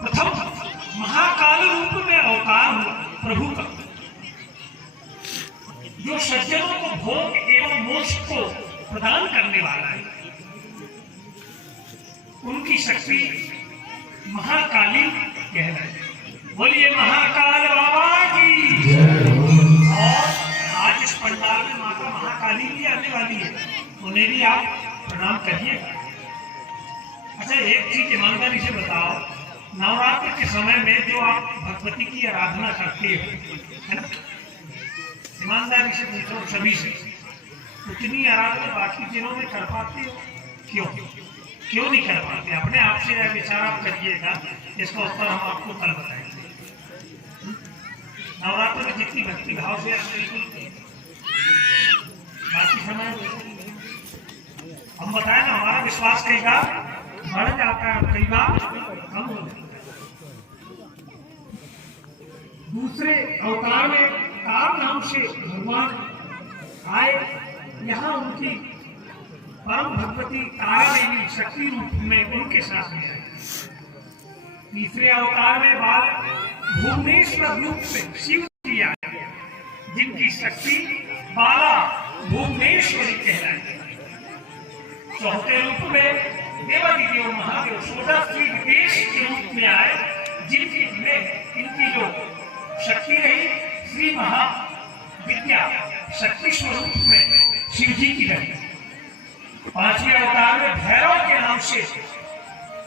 प्रथम महाकाल रूप में अवतार हुआ प्रभु का, जो सज्जनों को भोग एवं मोक्ष को प्रदान करने वाला है। उनकी शक्ति महाकाली कहलाती। बोलिए महाकाल बाबा की। और आज इस पंडाल में माता महाकाली भी आने वाली है, उन्हें भी आप प्रणाम करिएगा। अच्छा, एक चीज ईमानदारी से बताओ, नवरात्र के समय में जो आप भगवती की आराधना करते हो, है ना, ईमानदारी से पूछो सभी से, उतनी आराधना बाकी दिनों में कर पाते हो? क्यों नहीं कर पाते? अपने आप से विचार आप करिएगा, इसका उत्तर हम आपको कल बताएंगे। नवरात्र में जितनी भक्ति भाव से बाकी समय हम बताए ना, हमारा विश्वास कई बार बढ़ जाता है, कई बार कम हो जाता है। दूसरे अवतार में कार नाम से भगवान आए, यहाँ उनकी परम भगवती तारा देवी शक्ति रूप में उनके साथ में आए। तीसरे अवतार में बाल भुवनेश्वर रूप में शिव जी आए, जिनकी शक्ति बाला भुवनेश्वरी कहलाती है। चौथे रूप में देवादिदेव महादेव षोडशी देश के रूप में आए, जिनकी में इनकी जो शक्ति रही श्री महा विद्या शक्ति स्वरूप में शिव जी की रही। पांचवें अवतार में भैरव के नाम से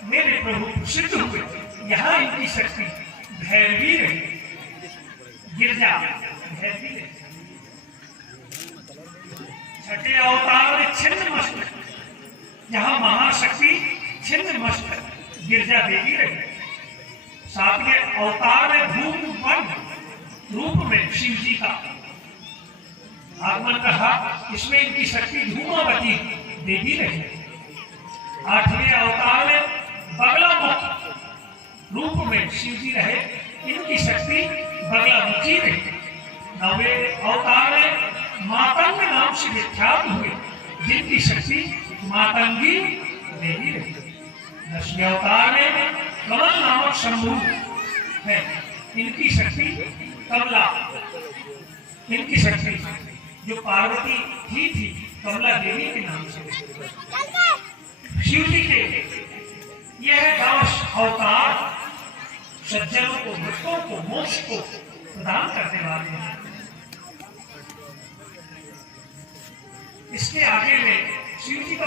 मेरे प्रभु प्रसिद्ध हुए, यहाँ इनकी शक्ति भैरवी रही, गिरजा भैरवी रही। छठे अवतार में छिन्नमस्तक, यहाँ महाशक्ति छिन्नमस्तक गिरजा देवी रही। सातवें अवतार में धूम वन रूप में शिव जी का आगमन कहा, इसमें इनकी शक्ति धूमावती देवी रही। आठवें अवतार में बगलामुख रूप में शिव जी रहे, इनकी शक्ति बगलामुखी रही। नवें अवतार में मातंग नाम से विख्यात हुए, जिनकी शक्ति मातंगी देवी रही। दसवें अवतार में कमल नामक शंभु है, इनकी शक्ति कमला, इनकी शक्ति जो पार्वती थी कमला देवी के नाम से। शिव जी के यह 10 अवतार सज्जनों को, भक्तों को मोक्ष को प्रदान करने वाले हैं। इसके आगे में शिव जी का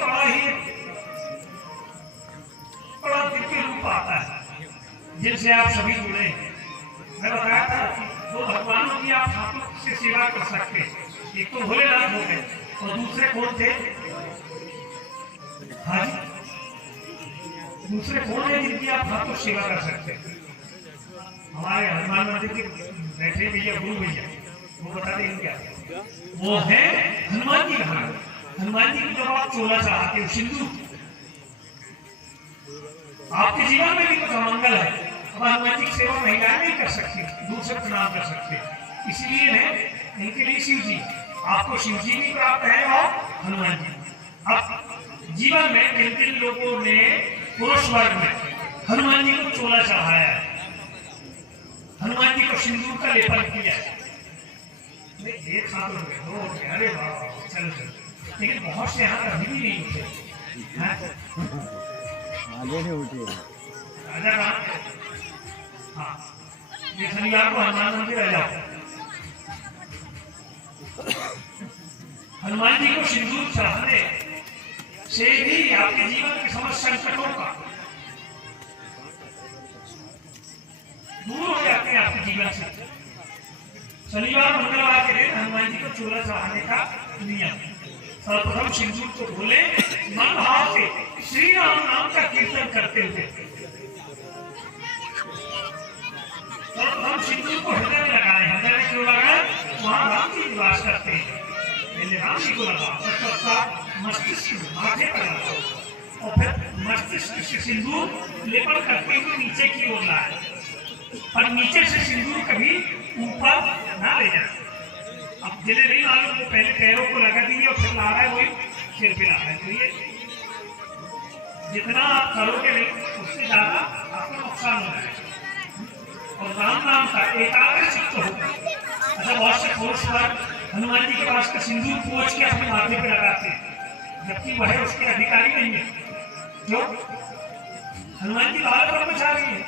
बड़ा दिव्य रूप आता है, जिनसे आप सभी जुड़े हैं। मैं बताया था कि 2 सेवा कर सकते। एक तो भोलेनाथ हो गए और दूसरे कौन थे? हाँ जी, दूसरे कौन है जिनकी आप हाथों सेवा कर सकते हैं? हमारे हनुमान मंदिर के बैठे भैया, गुरु भैया, वो बता देंगे क्या वो है? हनुमान जी महाराज। हनुमान जी की जब आप चोला चढ़ाते हो, सिंदूर, आपके जीवन में भी कुछ अमंगल है। अब हनुमान जी की सेवा महिलाएं नहीं कर सकती, दूर से प्रणाम कर सकते। इसीलिए है इनके लिए शिव जी, आपको शिव जी भी प्राप्त है और हनुमान जी। अब जीवन में जिन जिन लोगों ने पुरुष वर्ग में हनुमान जी को चोला चढ़ाया है, हनुमान जी को सिंदूर का लेपन किया है, एक साथ हो गए, दो हो गए, अरे वाह, चलो चलो, लेकिन बहुत से यहाँ कभी भी नहीं उठे। राजा कहाँ? हाँ, ये शनिवार को हनुमान मंदिर आ जाओ। हनुमान जी को सिंदूर चढ़ाने से भी आपके जीवन के समस्त संकटों का दूर हो जाते हैं आपके जीवन से। शनिवार मंगलवार के दिन हनुमान जी को चूल्हा चढ़ाने का नियम, सर्वप्रथम सिंदूर को धोले, मन भाव से श्री राम नाम का कीर्तन करते हुए सर्वप्रथम सिंदूर को हृदय में लगाए। हृदय में क्यों लगाए? वहां राम जी निवास करते हैं। पहले राम जी को लगाओ, मस्तिष्क माथे पर लगाओ और फिर मस्तिष्क से सिंदूर लेपन करते हुए नीचे की ओर लाए, और नीचे से सिंदूर कभी ऊपर ना ले जाए। अब जिन्हें नहीं मालूम वो पहले पैरों को लगा दीजिए और फिर ला रहा है, वही सिर पे ला रहा है। तो ये जितना आप करोगे नहीं उससे ज्यादा आपको नुकसान हो जाएगा। और राम नाम का एकाग्र चित्त होगा। अच्छा, बहुत से पुरुष पर हनुमान जी के पास का सिंदूर पोंछ के अपने माथे पे लगाते हैं, जबकि वह उसके अधिकारी नहीं है। क्यों? हनुमान जी बाल ब्रह्मचारी है,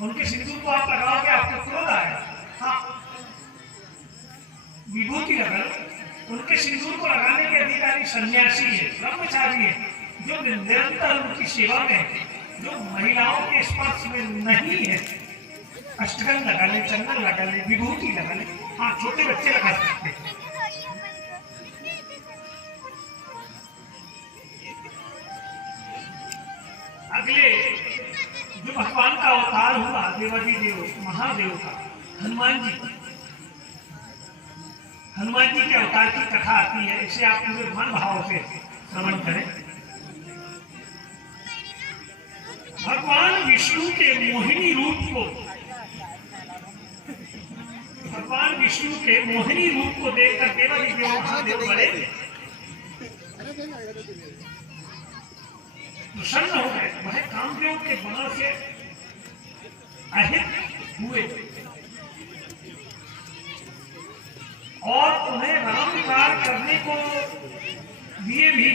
उनके सिंदूर को आप लगाओगे आपको क्रोध आएगा। हाँ, विभूति लगा, उनके सिंदूर को लगाने के अधिकारी सन्यासी है, ब्रह्मचारी है, जो निरंतर उनकी सेवा में है, जो महिलाओं के स्पर्श में नहीं है। अष्टगंध लगा ले, चंदन लगा ले, विभूति लगा ले। हाँ, छोटे बच्चे लगा सकते हैं। अगले जो भगवान का अवतार हुआ देवादी देव महादेव का हनुमान जी, हनुमान जी के अवतार की कथा आती है, इसे आप पूरे मन भाव से श्रवण करें। भगवान विष्णु के मोहिनी रूप को, भगवान विष्णु के मोहिनी रूप को देखकर देवादी देव महादेव बड़े प्रसन्न हो गए। वह कामदेव के बाण से अहित हुए और उन्हें राम कार्य करने को लिए भी,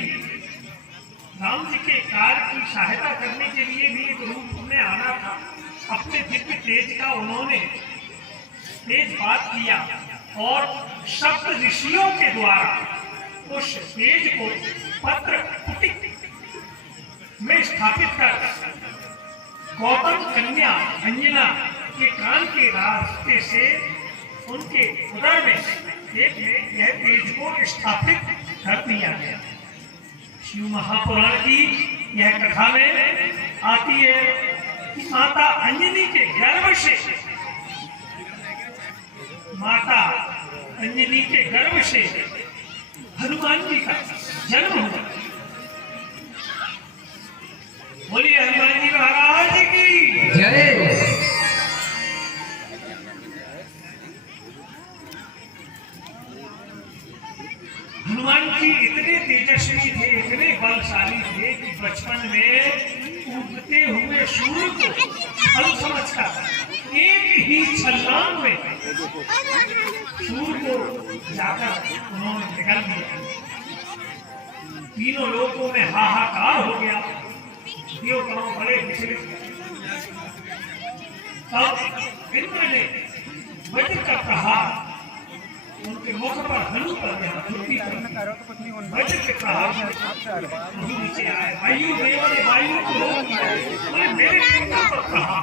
राम जी के कार्य की सहायता करने के लिए भी एक रूप में आना था। अपने दिव्य तेज का उन्होंने तेजपात किया और सप्त ऋषियों के द्वारा उस तेज को पत्र कुटिक में स्थापित कर गौतम कन्या अंजना के कान के रास्ते से उनके उदर में यह तेज को स्थापित कर दिया गया। शिव महापुराण की यह कथा में आती है कि माता अंजनी के गर्भ से, माता अंजनी के गर्भ से हनुमान जी का जन्म हुआ। बोलिए हनुमान जी महाराज की जय। हनुमान जी इतने तेजस्वी थे, इतने बलशाली थे कि बचपन में उगते हुए सूर्य को फल समझकर एक ही छलांग में सूर्य को जाकर उन्होंने निकल दिया। तीनों लोगों में हाहाकार हो गया, देवताओं बड़े विचलित। तब इंद्र ने वज्र का प्रहार उनके मुख पर हनु कर दिया, वज्र के प्रहार से नीचे आए। वायु देव ने वायु को मेरे पिता पर प्रहार।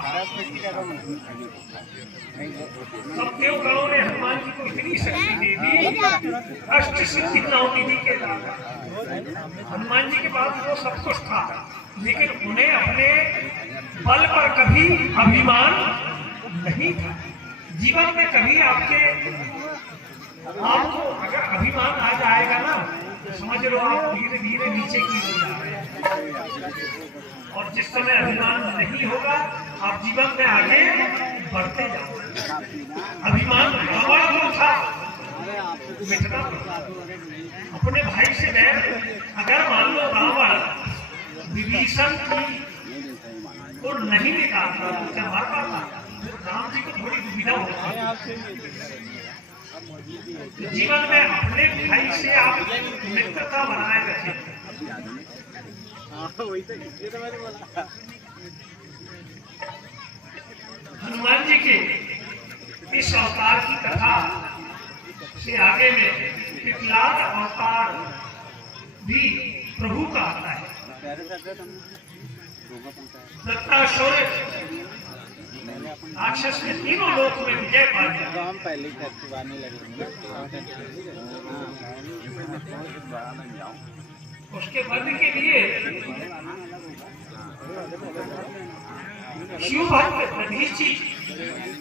सब देवगणों ने हनुमान जी को इतनी शक्ति दे दी, अष्ट सिद्धि नवनिधि के दाता। हनुमान जी के पास वो सब कुछ था, लेकिन उन्हें अपने बल पर कभी अभिमान नहीं था। जीवन में कभी आपको अगर अभिमान आ जाएगा ना, तो समझ लो आप धीरे धीरे नीचे की ओर जा रहे हैं। और जिस समय अभिमान नहीं होगा, आप जीवन में आगे बढ़ते जाओगे। अभिमान रावण को था, मिटना अपने भाई से बैर। अगर मान लो रावण विभीषण को नहीं निकालता तो क्या मार पाता? राम जी को थोड़ी दुविधा होती। जीवन में अपने भाई से आप मित्रता बनाए रखें। हनुमान जी के इस अवतार की कथा से आगे में पिपलाद अवतार भी प्रभु का आता है। दत्तासुर राक्षस ने तीनों लोक में विजय पा लिया। हम पहले लगेंगे। उसके वध के लिए शिव भक्त दधीचि,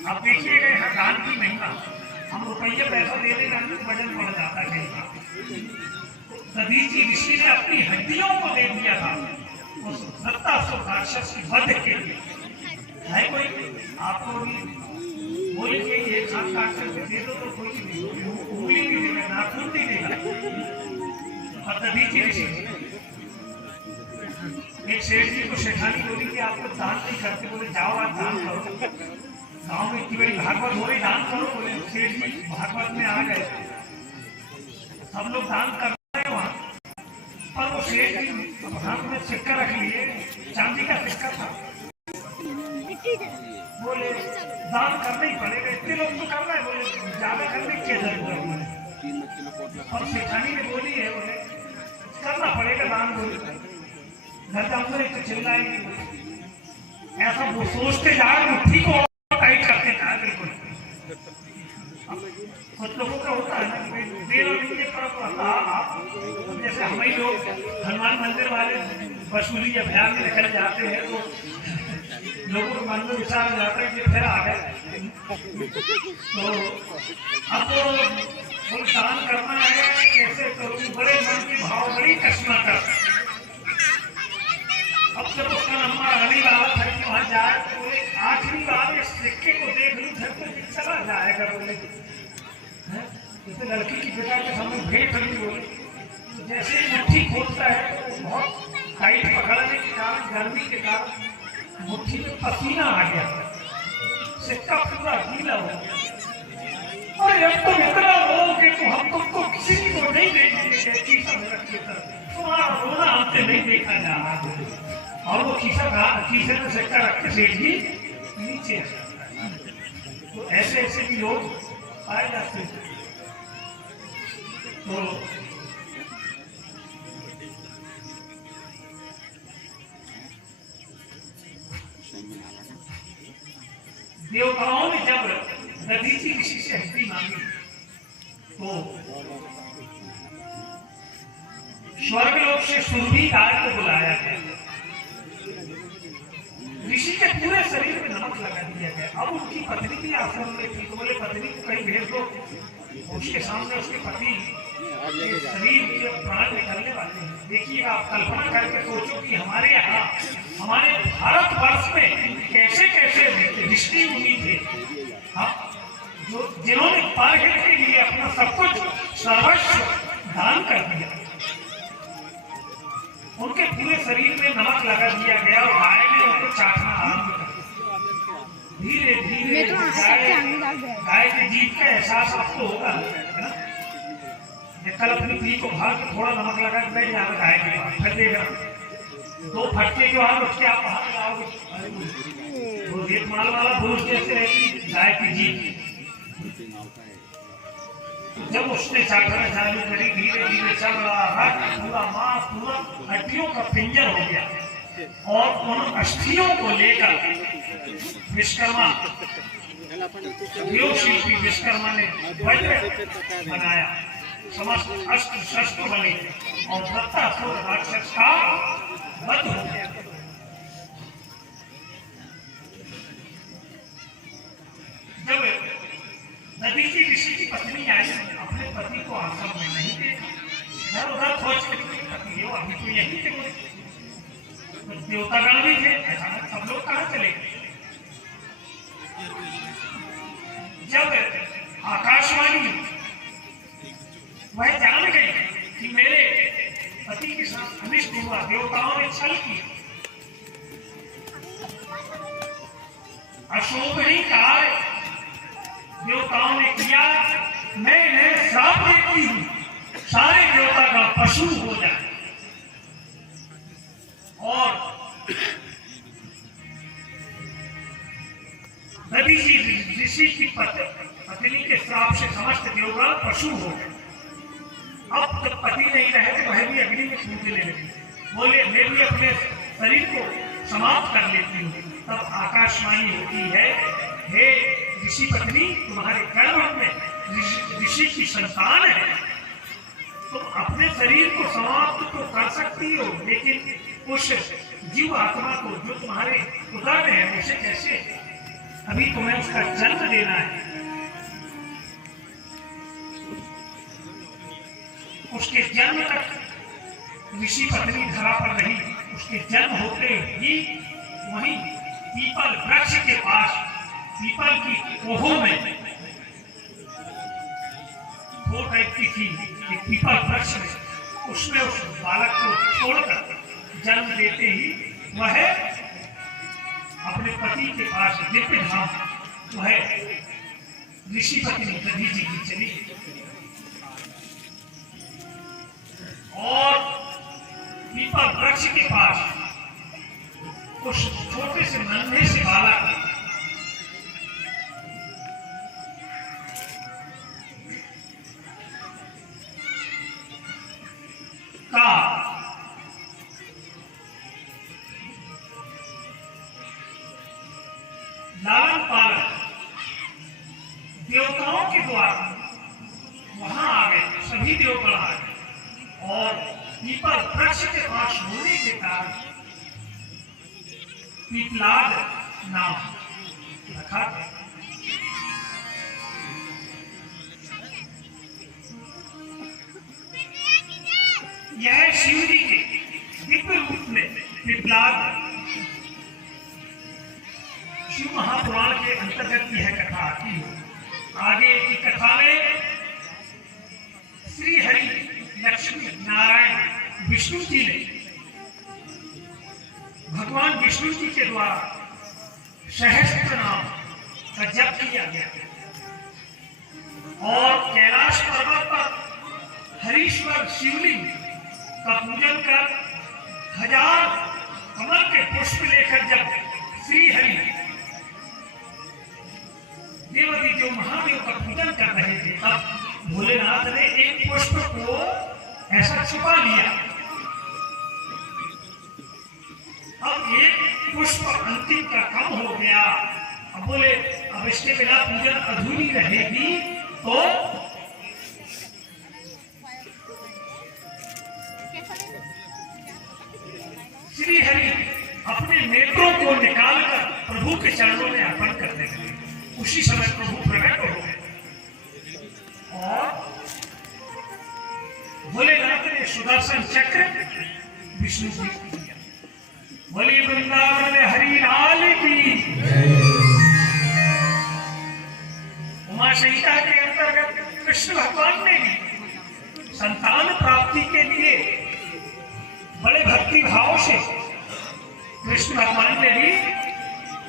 अब देखिएगा यहाँ दान की महिमा। हम रुपये पैसा दे देना वजन बढ़ जाता है। दधीचि ऋषि ने अपनी हड्डियों को दे दिया था उस दत्तासुर राक्षस की वध के लिए। है कोई आपको भी बोली कि एक साथ काट करके दे दो तो कोई नहीं, उंगली भी देगा, नाखून भी देगा। और दधीचि ऋषि एक सेठ जी को सेठानी बोली कि आपको दान नहीं करते, बोले जाओ आप दान करो। गांव में इतनी बड़ी भागवत हो रही, दान करो। बोले सेठ जी भागवत में आ गए, सब लोग दान कर रहे हैं वहां पर। वो सेठ जी हाथ में सिक्का रख लिए, चांदी का सिक्का था। बोले दान करना ही पड़ेगा, इतने लोग तो कर रहे हैं, बोले ज्यादा करने की क्या जरूरत है। और सेठानी ने बोली है, बोले करना पड़ेगा दान। बोले घर जाऊंगा एक तो चिल्लाएगी। ऐसा वो सोचते जाए, मुट्ठी को टाइट करते जाए। बिल्कुल कुछ लोगों का होता है ना, देर और दिन के फर्क पड़ता। आप जैसे हमारे लोग हनुमान मंदिर वाले वसूली अभियान में निकल जाते हैं तो लोगों के मन में विचार हो जाता है कि फिर आ गए। तो अब वो दान करना है, कैसे करूँ, बड़े मन के भाव, बड़ी कष्मा कर। अब जब उसका नंबर आने वाला था कि वहां जाए, तो बोले आखिरी बार इस सिक्के को देख लूं, घर तो चला जाएगा। बोले जैसे लड़की की बेटा के सामने भेंट करनी। बोले तो जैसे ही मुट्ठी खोलता है तो बहुत टाइट पकड़ने के कारण, गर्मी के कारण मुट्ठी में पसीना आ गया, सिक्का पूरा गीला हो गया। और अब तो इतना हो कि तो हम तुमको किसी को नहीं देंगे, कीसा में रख लेता, तुम्हारा रोना हमसे नहीं देखा जा रहा। और वो कीसे में सिक्का रख के सेठ जी नीचे। तो ऐसे ऐसे भी लोग पाए जाते हैं। तो देवताओं ने जब दधीचि ऋषि से हड्डी मांगी तो स्वर्गलोक से सुरभि गाय को बुलाया गया। ऋषि के पूरे शरीर में नमक लगा दिया गया। अब उनकी पत्नी भी आश्रम में थी, तो बोले पत्नी को कहीं भेज दो। उसके सामने उसके पति के शरीर के प्राण निकलने वाले हैं। देखिएगा, आप कल्पना करके सोचो कि हमारे यहाँ, हमारे भारतवर्ष में कैसे कैसे ऋषि मुनि थे, जो जिन्होंने पार्क के लिए अपना सब कुछ सर्वस्व दान कर दिया। उनके पूरे शरीर में नमक लगा दिया गया और गाय ने उनको चाटना आरंभ कर दिया। धीरे धीरे गाय के जीभ का एहसास आपको होगा, है ना। कल अपनी पी को भाग के थोड़ा नमक लगा के बैठ जाएगा गाय के पास, फिर देगा 2 फटके के बाद उसके आप बाहर लगाओगे। वो देखभाल वाला पुरुष जैसे रहती गाय की जीभ। जब उसने चाटना चालू करी, धीरे धीरे चल रहा था, पूरा मांस, पूरा हड्डियों का पिंजर हो गया। और उन अस्थियों को लेकर विश्वकर्मा योग शिल्पी विश्वकर्मा ने वज्र बनाया, समस्त अस्त्र शस्त्र बने और वृत्तासुर राक्षस का वध हो गया। जब दधीचि ऋषि की पत्नी आई, अपने पति को आश्रम में नहीं देखा, इधर उधर खोज करती हो, अभी तो यही थे, देवतागण भी थे, अचानक सब लोग कहाँ चले गए। जब आकाशवाणी वह जान गई कि मेरे पति के साथ अनिष्ट हुआ, देवताओं ने छल किया, अशोभनीय कार्य देवताओं ने किया, मैं इन्हें श्राप देती हूं, सारे देवता का पशु हो जाए। और दधीचि ऋषि की पत्नी के श्राप से समस्त देवगण पशु हो गए। अब जब पति नहीं रहे तो वह भी अग्नि में कूदने लगे, बोले मैं भी अपने शरीर को समाप्त कर लेती हूँ। तब आकाशवाणी होती है, हे ऋषि पत्नी, तुम्हारे गर्भ में ऋषि की संतान है, तुम अपने शरीर को समाप्त तो कर सकती हो, लेकिन उस जीव आत्मा को जो तुम्हारे उदर में है उसे कैसे, अभी तुम्हें उसका जन्म देना है। उसके जन्म तक ऋषि पत्नी धरा पर रही। उसके जन्म होते ही वहीं पीपल वृक्ष के पास, पीपल की कोहों में वो रहती थी, एक पीपल वृक्ष में, उसमें उस बालक को छोड़कर जन्म देते ही वह अपने पति के पास दिव्य धाम वह ऋषि पत्नी दधीचि की चली और पीपल वृक्ष के पास उस छोटे से नन्हे से बालक का लालन पालन देवताओं के द्वारा वहां आ गए, सभी देवगण आ गए और पीपल वृक्ष के पास होने के कारण पीपलाद नाम रखा। यह शिव जी के दिव्य रूप में पीपलाद शिव महापुराण के अंतर्गत यह कथा आती है। आगे की कथा में श्री हरि लक्ष्मी नारायण विष्णु जी ने भगवान विष्णु जी के द्वारा सहस्त्र नाम का जप किया गया और कैलाश पर्वत पर हरीश्वर शिवलिंग का पूजन कर 1000 कमल के पुष्प लेकर जब श्री हरि देवादिदेव महादेव का पूजन कर रहे थे, तब भोलेनाथ ने एक पुष्प को ऐसा छुपा लिया। अब एक पुष्प अंतिम का कम हो गया। अब बोले अब इसके बिना पूजन अधूरी रहेगी, तो श्री हरि अपने नेत्रों को निकालकर प्रभु के चरणों में अर्पण करने लगे। उसी समय प्रभु प्रकट हो गए और भोलेनाथ ने सुदर्शन चक्र विष्णु जी को दिया। बोले वृंदावन में हरि लाल की। उमा संहिता के अंतर्गत कृष्ण भगवान ने भी संतान प्राप्ति के लिए बड़े भक्ति भाव से कृष्ण भगवान ने भी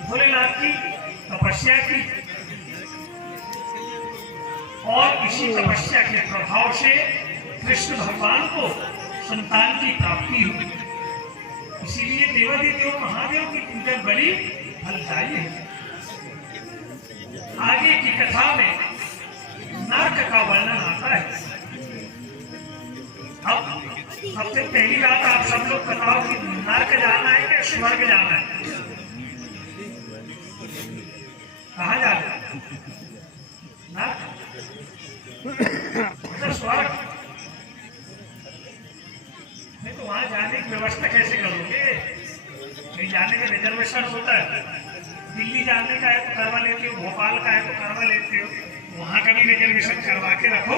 भोलेनाथ की तपस्या की और इसी तपस्या के प्रभाव से कृष्ण भगवान को संतान की प्राप्ति हुई। इसीलिए देवादिदेव महादेव की पूजा बड़ी फलदायी है। आगे की कथा में नरक का वर्णन आता है। अब सबसे पहली बात आप सब लोग बताओ कि नरक जाना है कि स्वर्ग जाना है? कहाँ जाना है? व्यवस्था कैसे करोगे? कहीं जाने का रिजर्वेशन होता है, दिल्ली जाने का है तो करवा लेते हो, भोपाल का है तो करवा लेते हो, वहां का भी रिजर्वेशन करवा के रखो।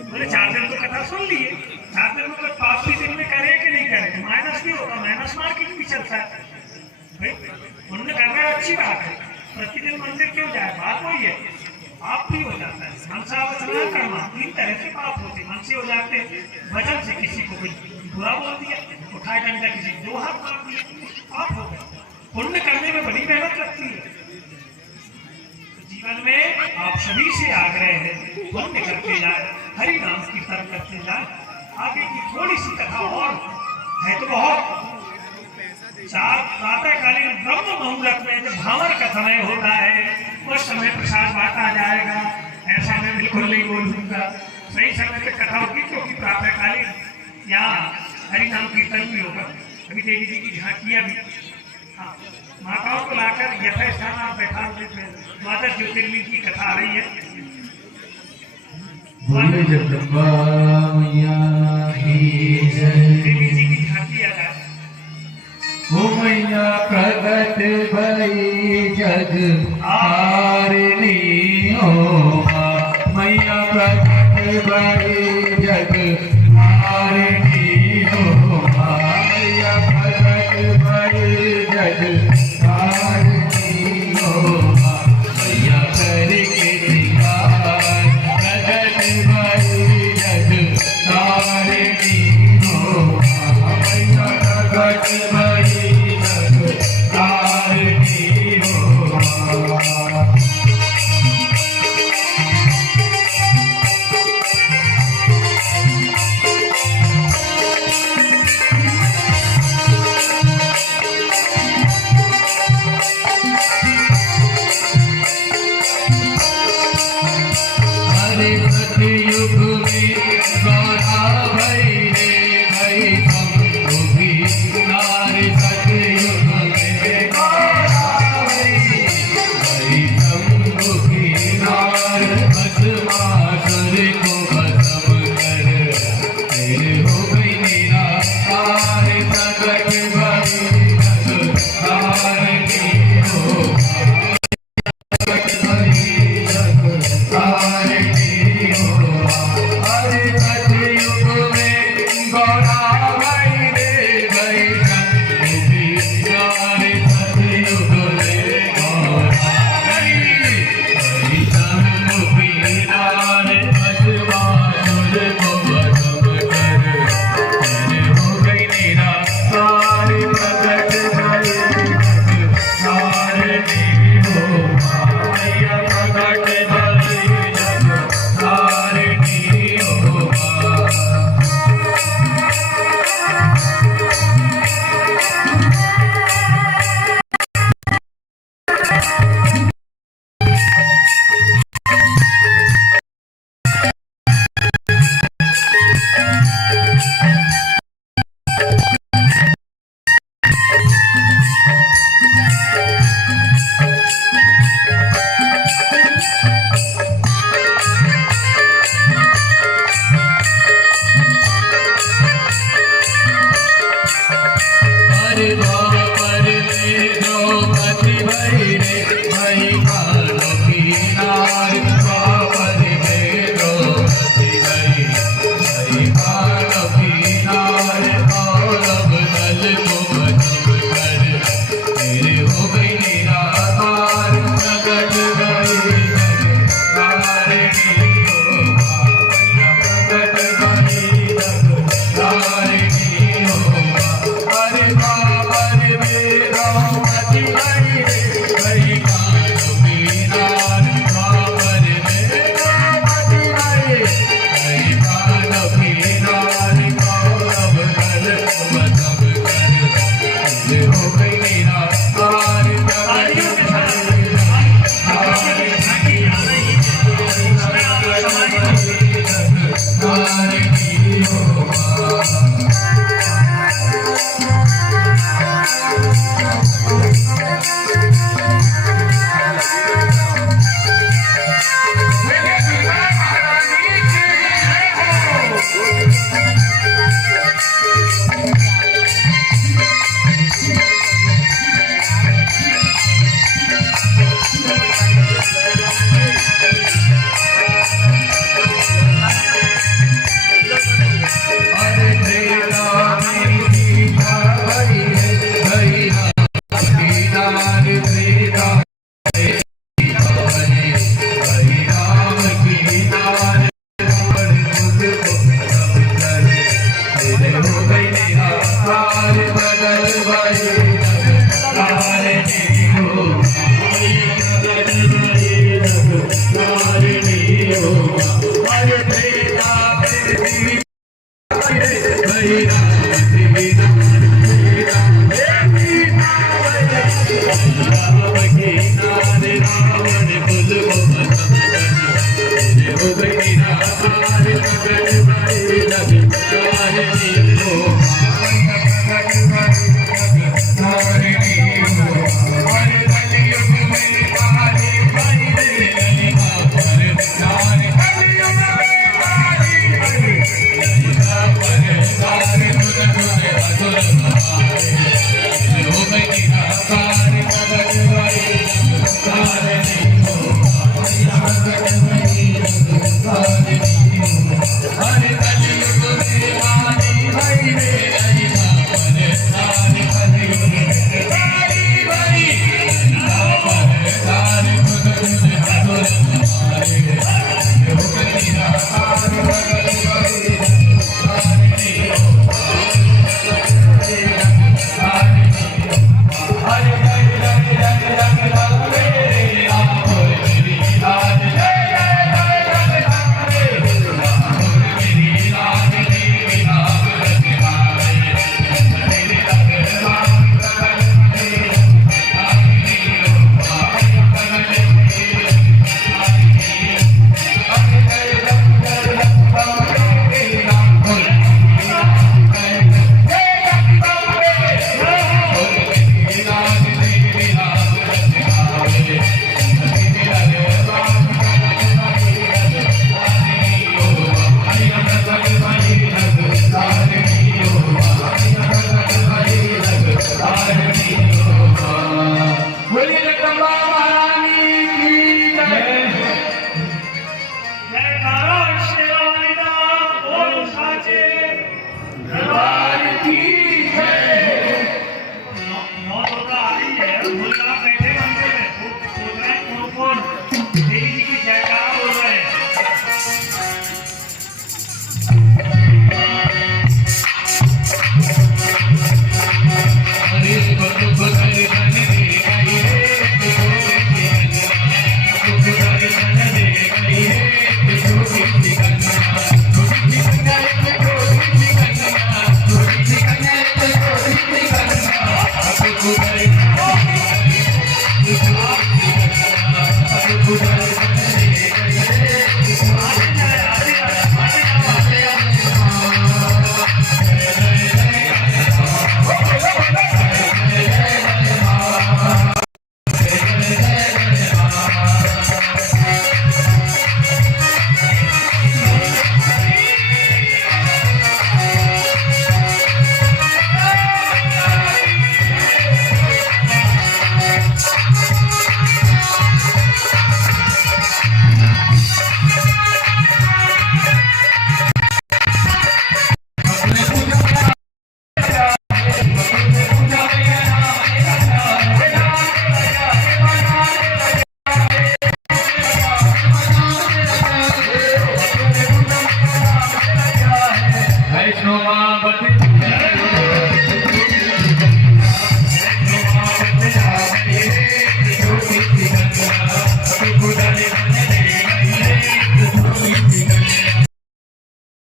बोले 4 दिन तो कथा सुन लिए, 4 दिन में तो 5 दिन में करे कि नहीं करे, माइनस भी होगा, माइनस मार्किंग भी चलता है भाई। पुण्य करना अच्छी बात है, प्रतिदिन मंदिर क्यों जाए, बात वही है, पाप भी हो जाता है। मनसा वचना कर्मा 3 तरह के पाप होते, मन से हो जाते हैं, वचन से किसी को कोई बुरा बोल दिया, उठाए डंडा किसी 2 हाथ मार दिया, पाप हो गया। पुण्य करने में बड़ी मेहनत लगती है। जीवन में आप सभी से आग्रह है, पुण्य करते जाए, हरि नाम कीर्तन करते जाए। आगे की थोड़ी सी कथा और है तो बहुत। प्रातःकालीन ब्रह्म मुहूर्त में जब भावर का समय होता है, उस समय प्रसाद बांटा जाएगा। ऐसा मैं बिल्कुल नहीं बोलूंगा, सही समय पे कथा होगी, क्योंकि प्रातःकालीन यहाँ हरि नाम कीर्तन भी होगा। अभी देवी जी की झांकियां भी, हाँ, माताओं को लाकर यथास्थान आप बैठा देते, द्वादश ज्योतिर्लिंग की कथा आ रही है। बोले जगदम्बा मैया की जय। देवी जी की झांकी आ जाए। ओ मैया प्रगट भई जग हारिणी हो, मैया प्रगट भई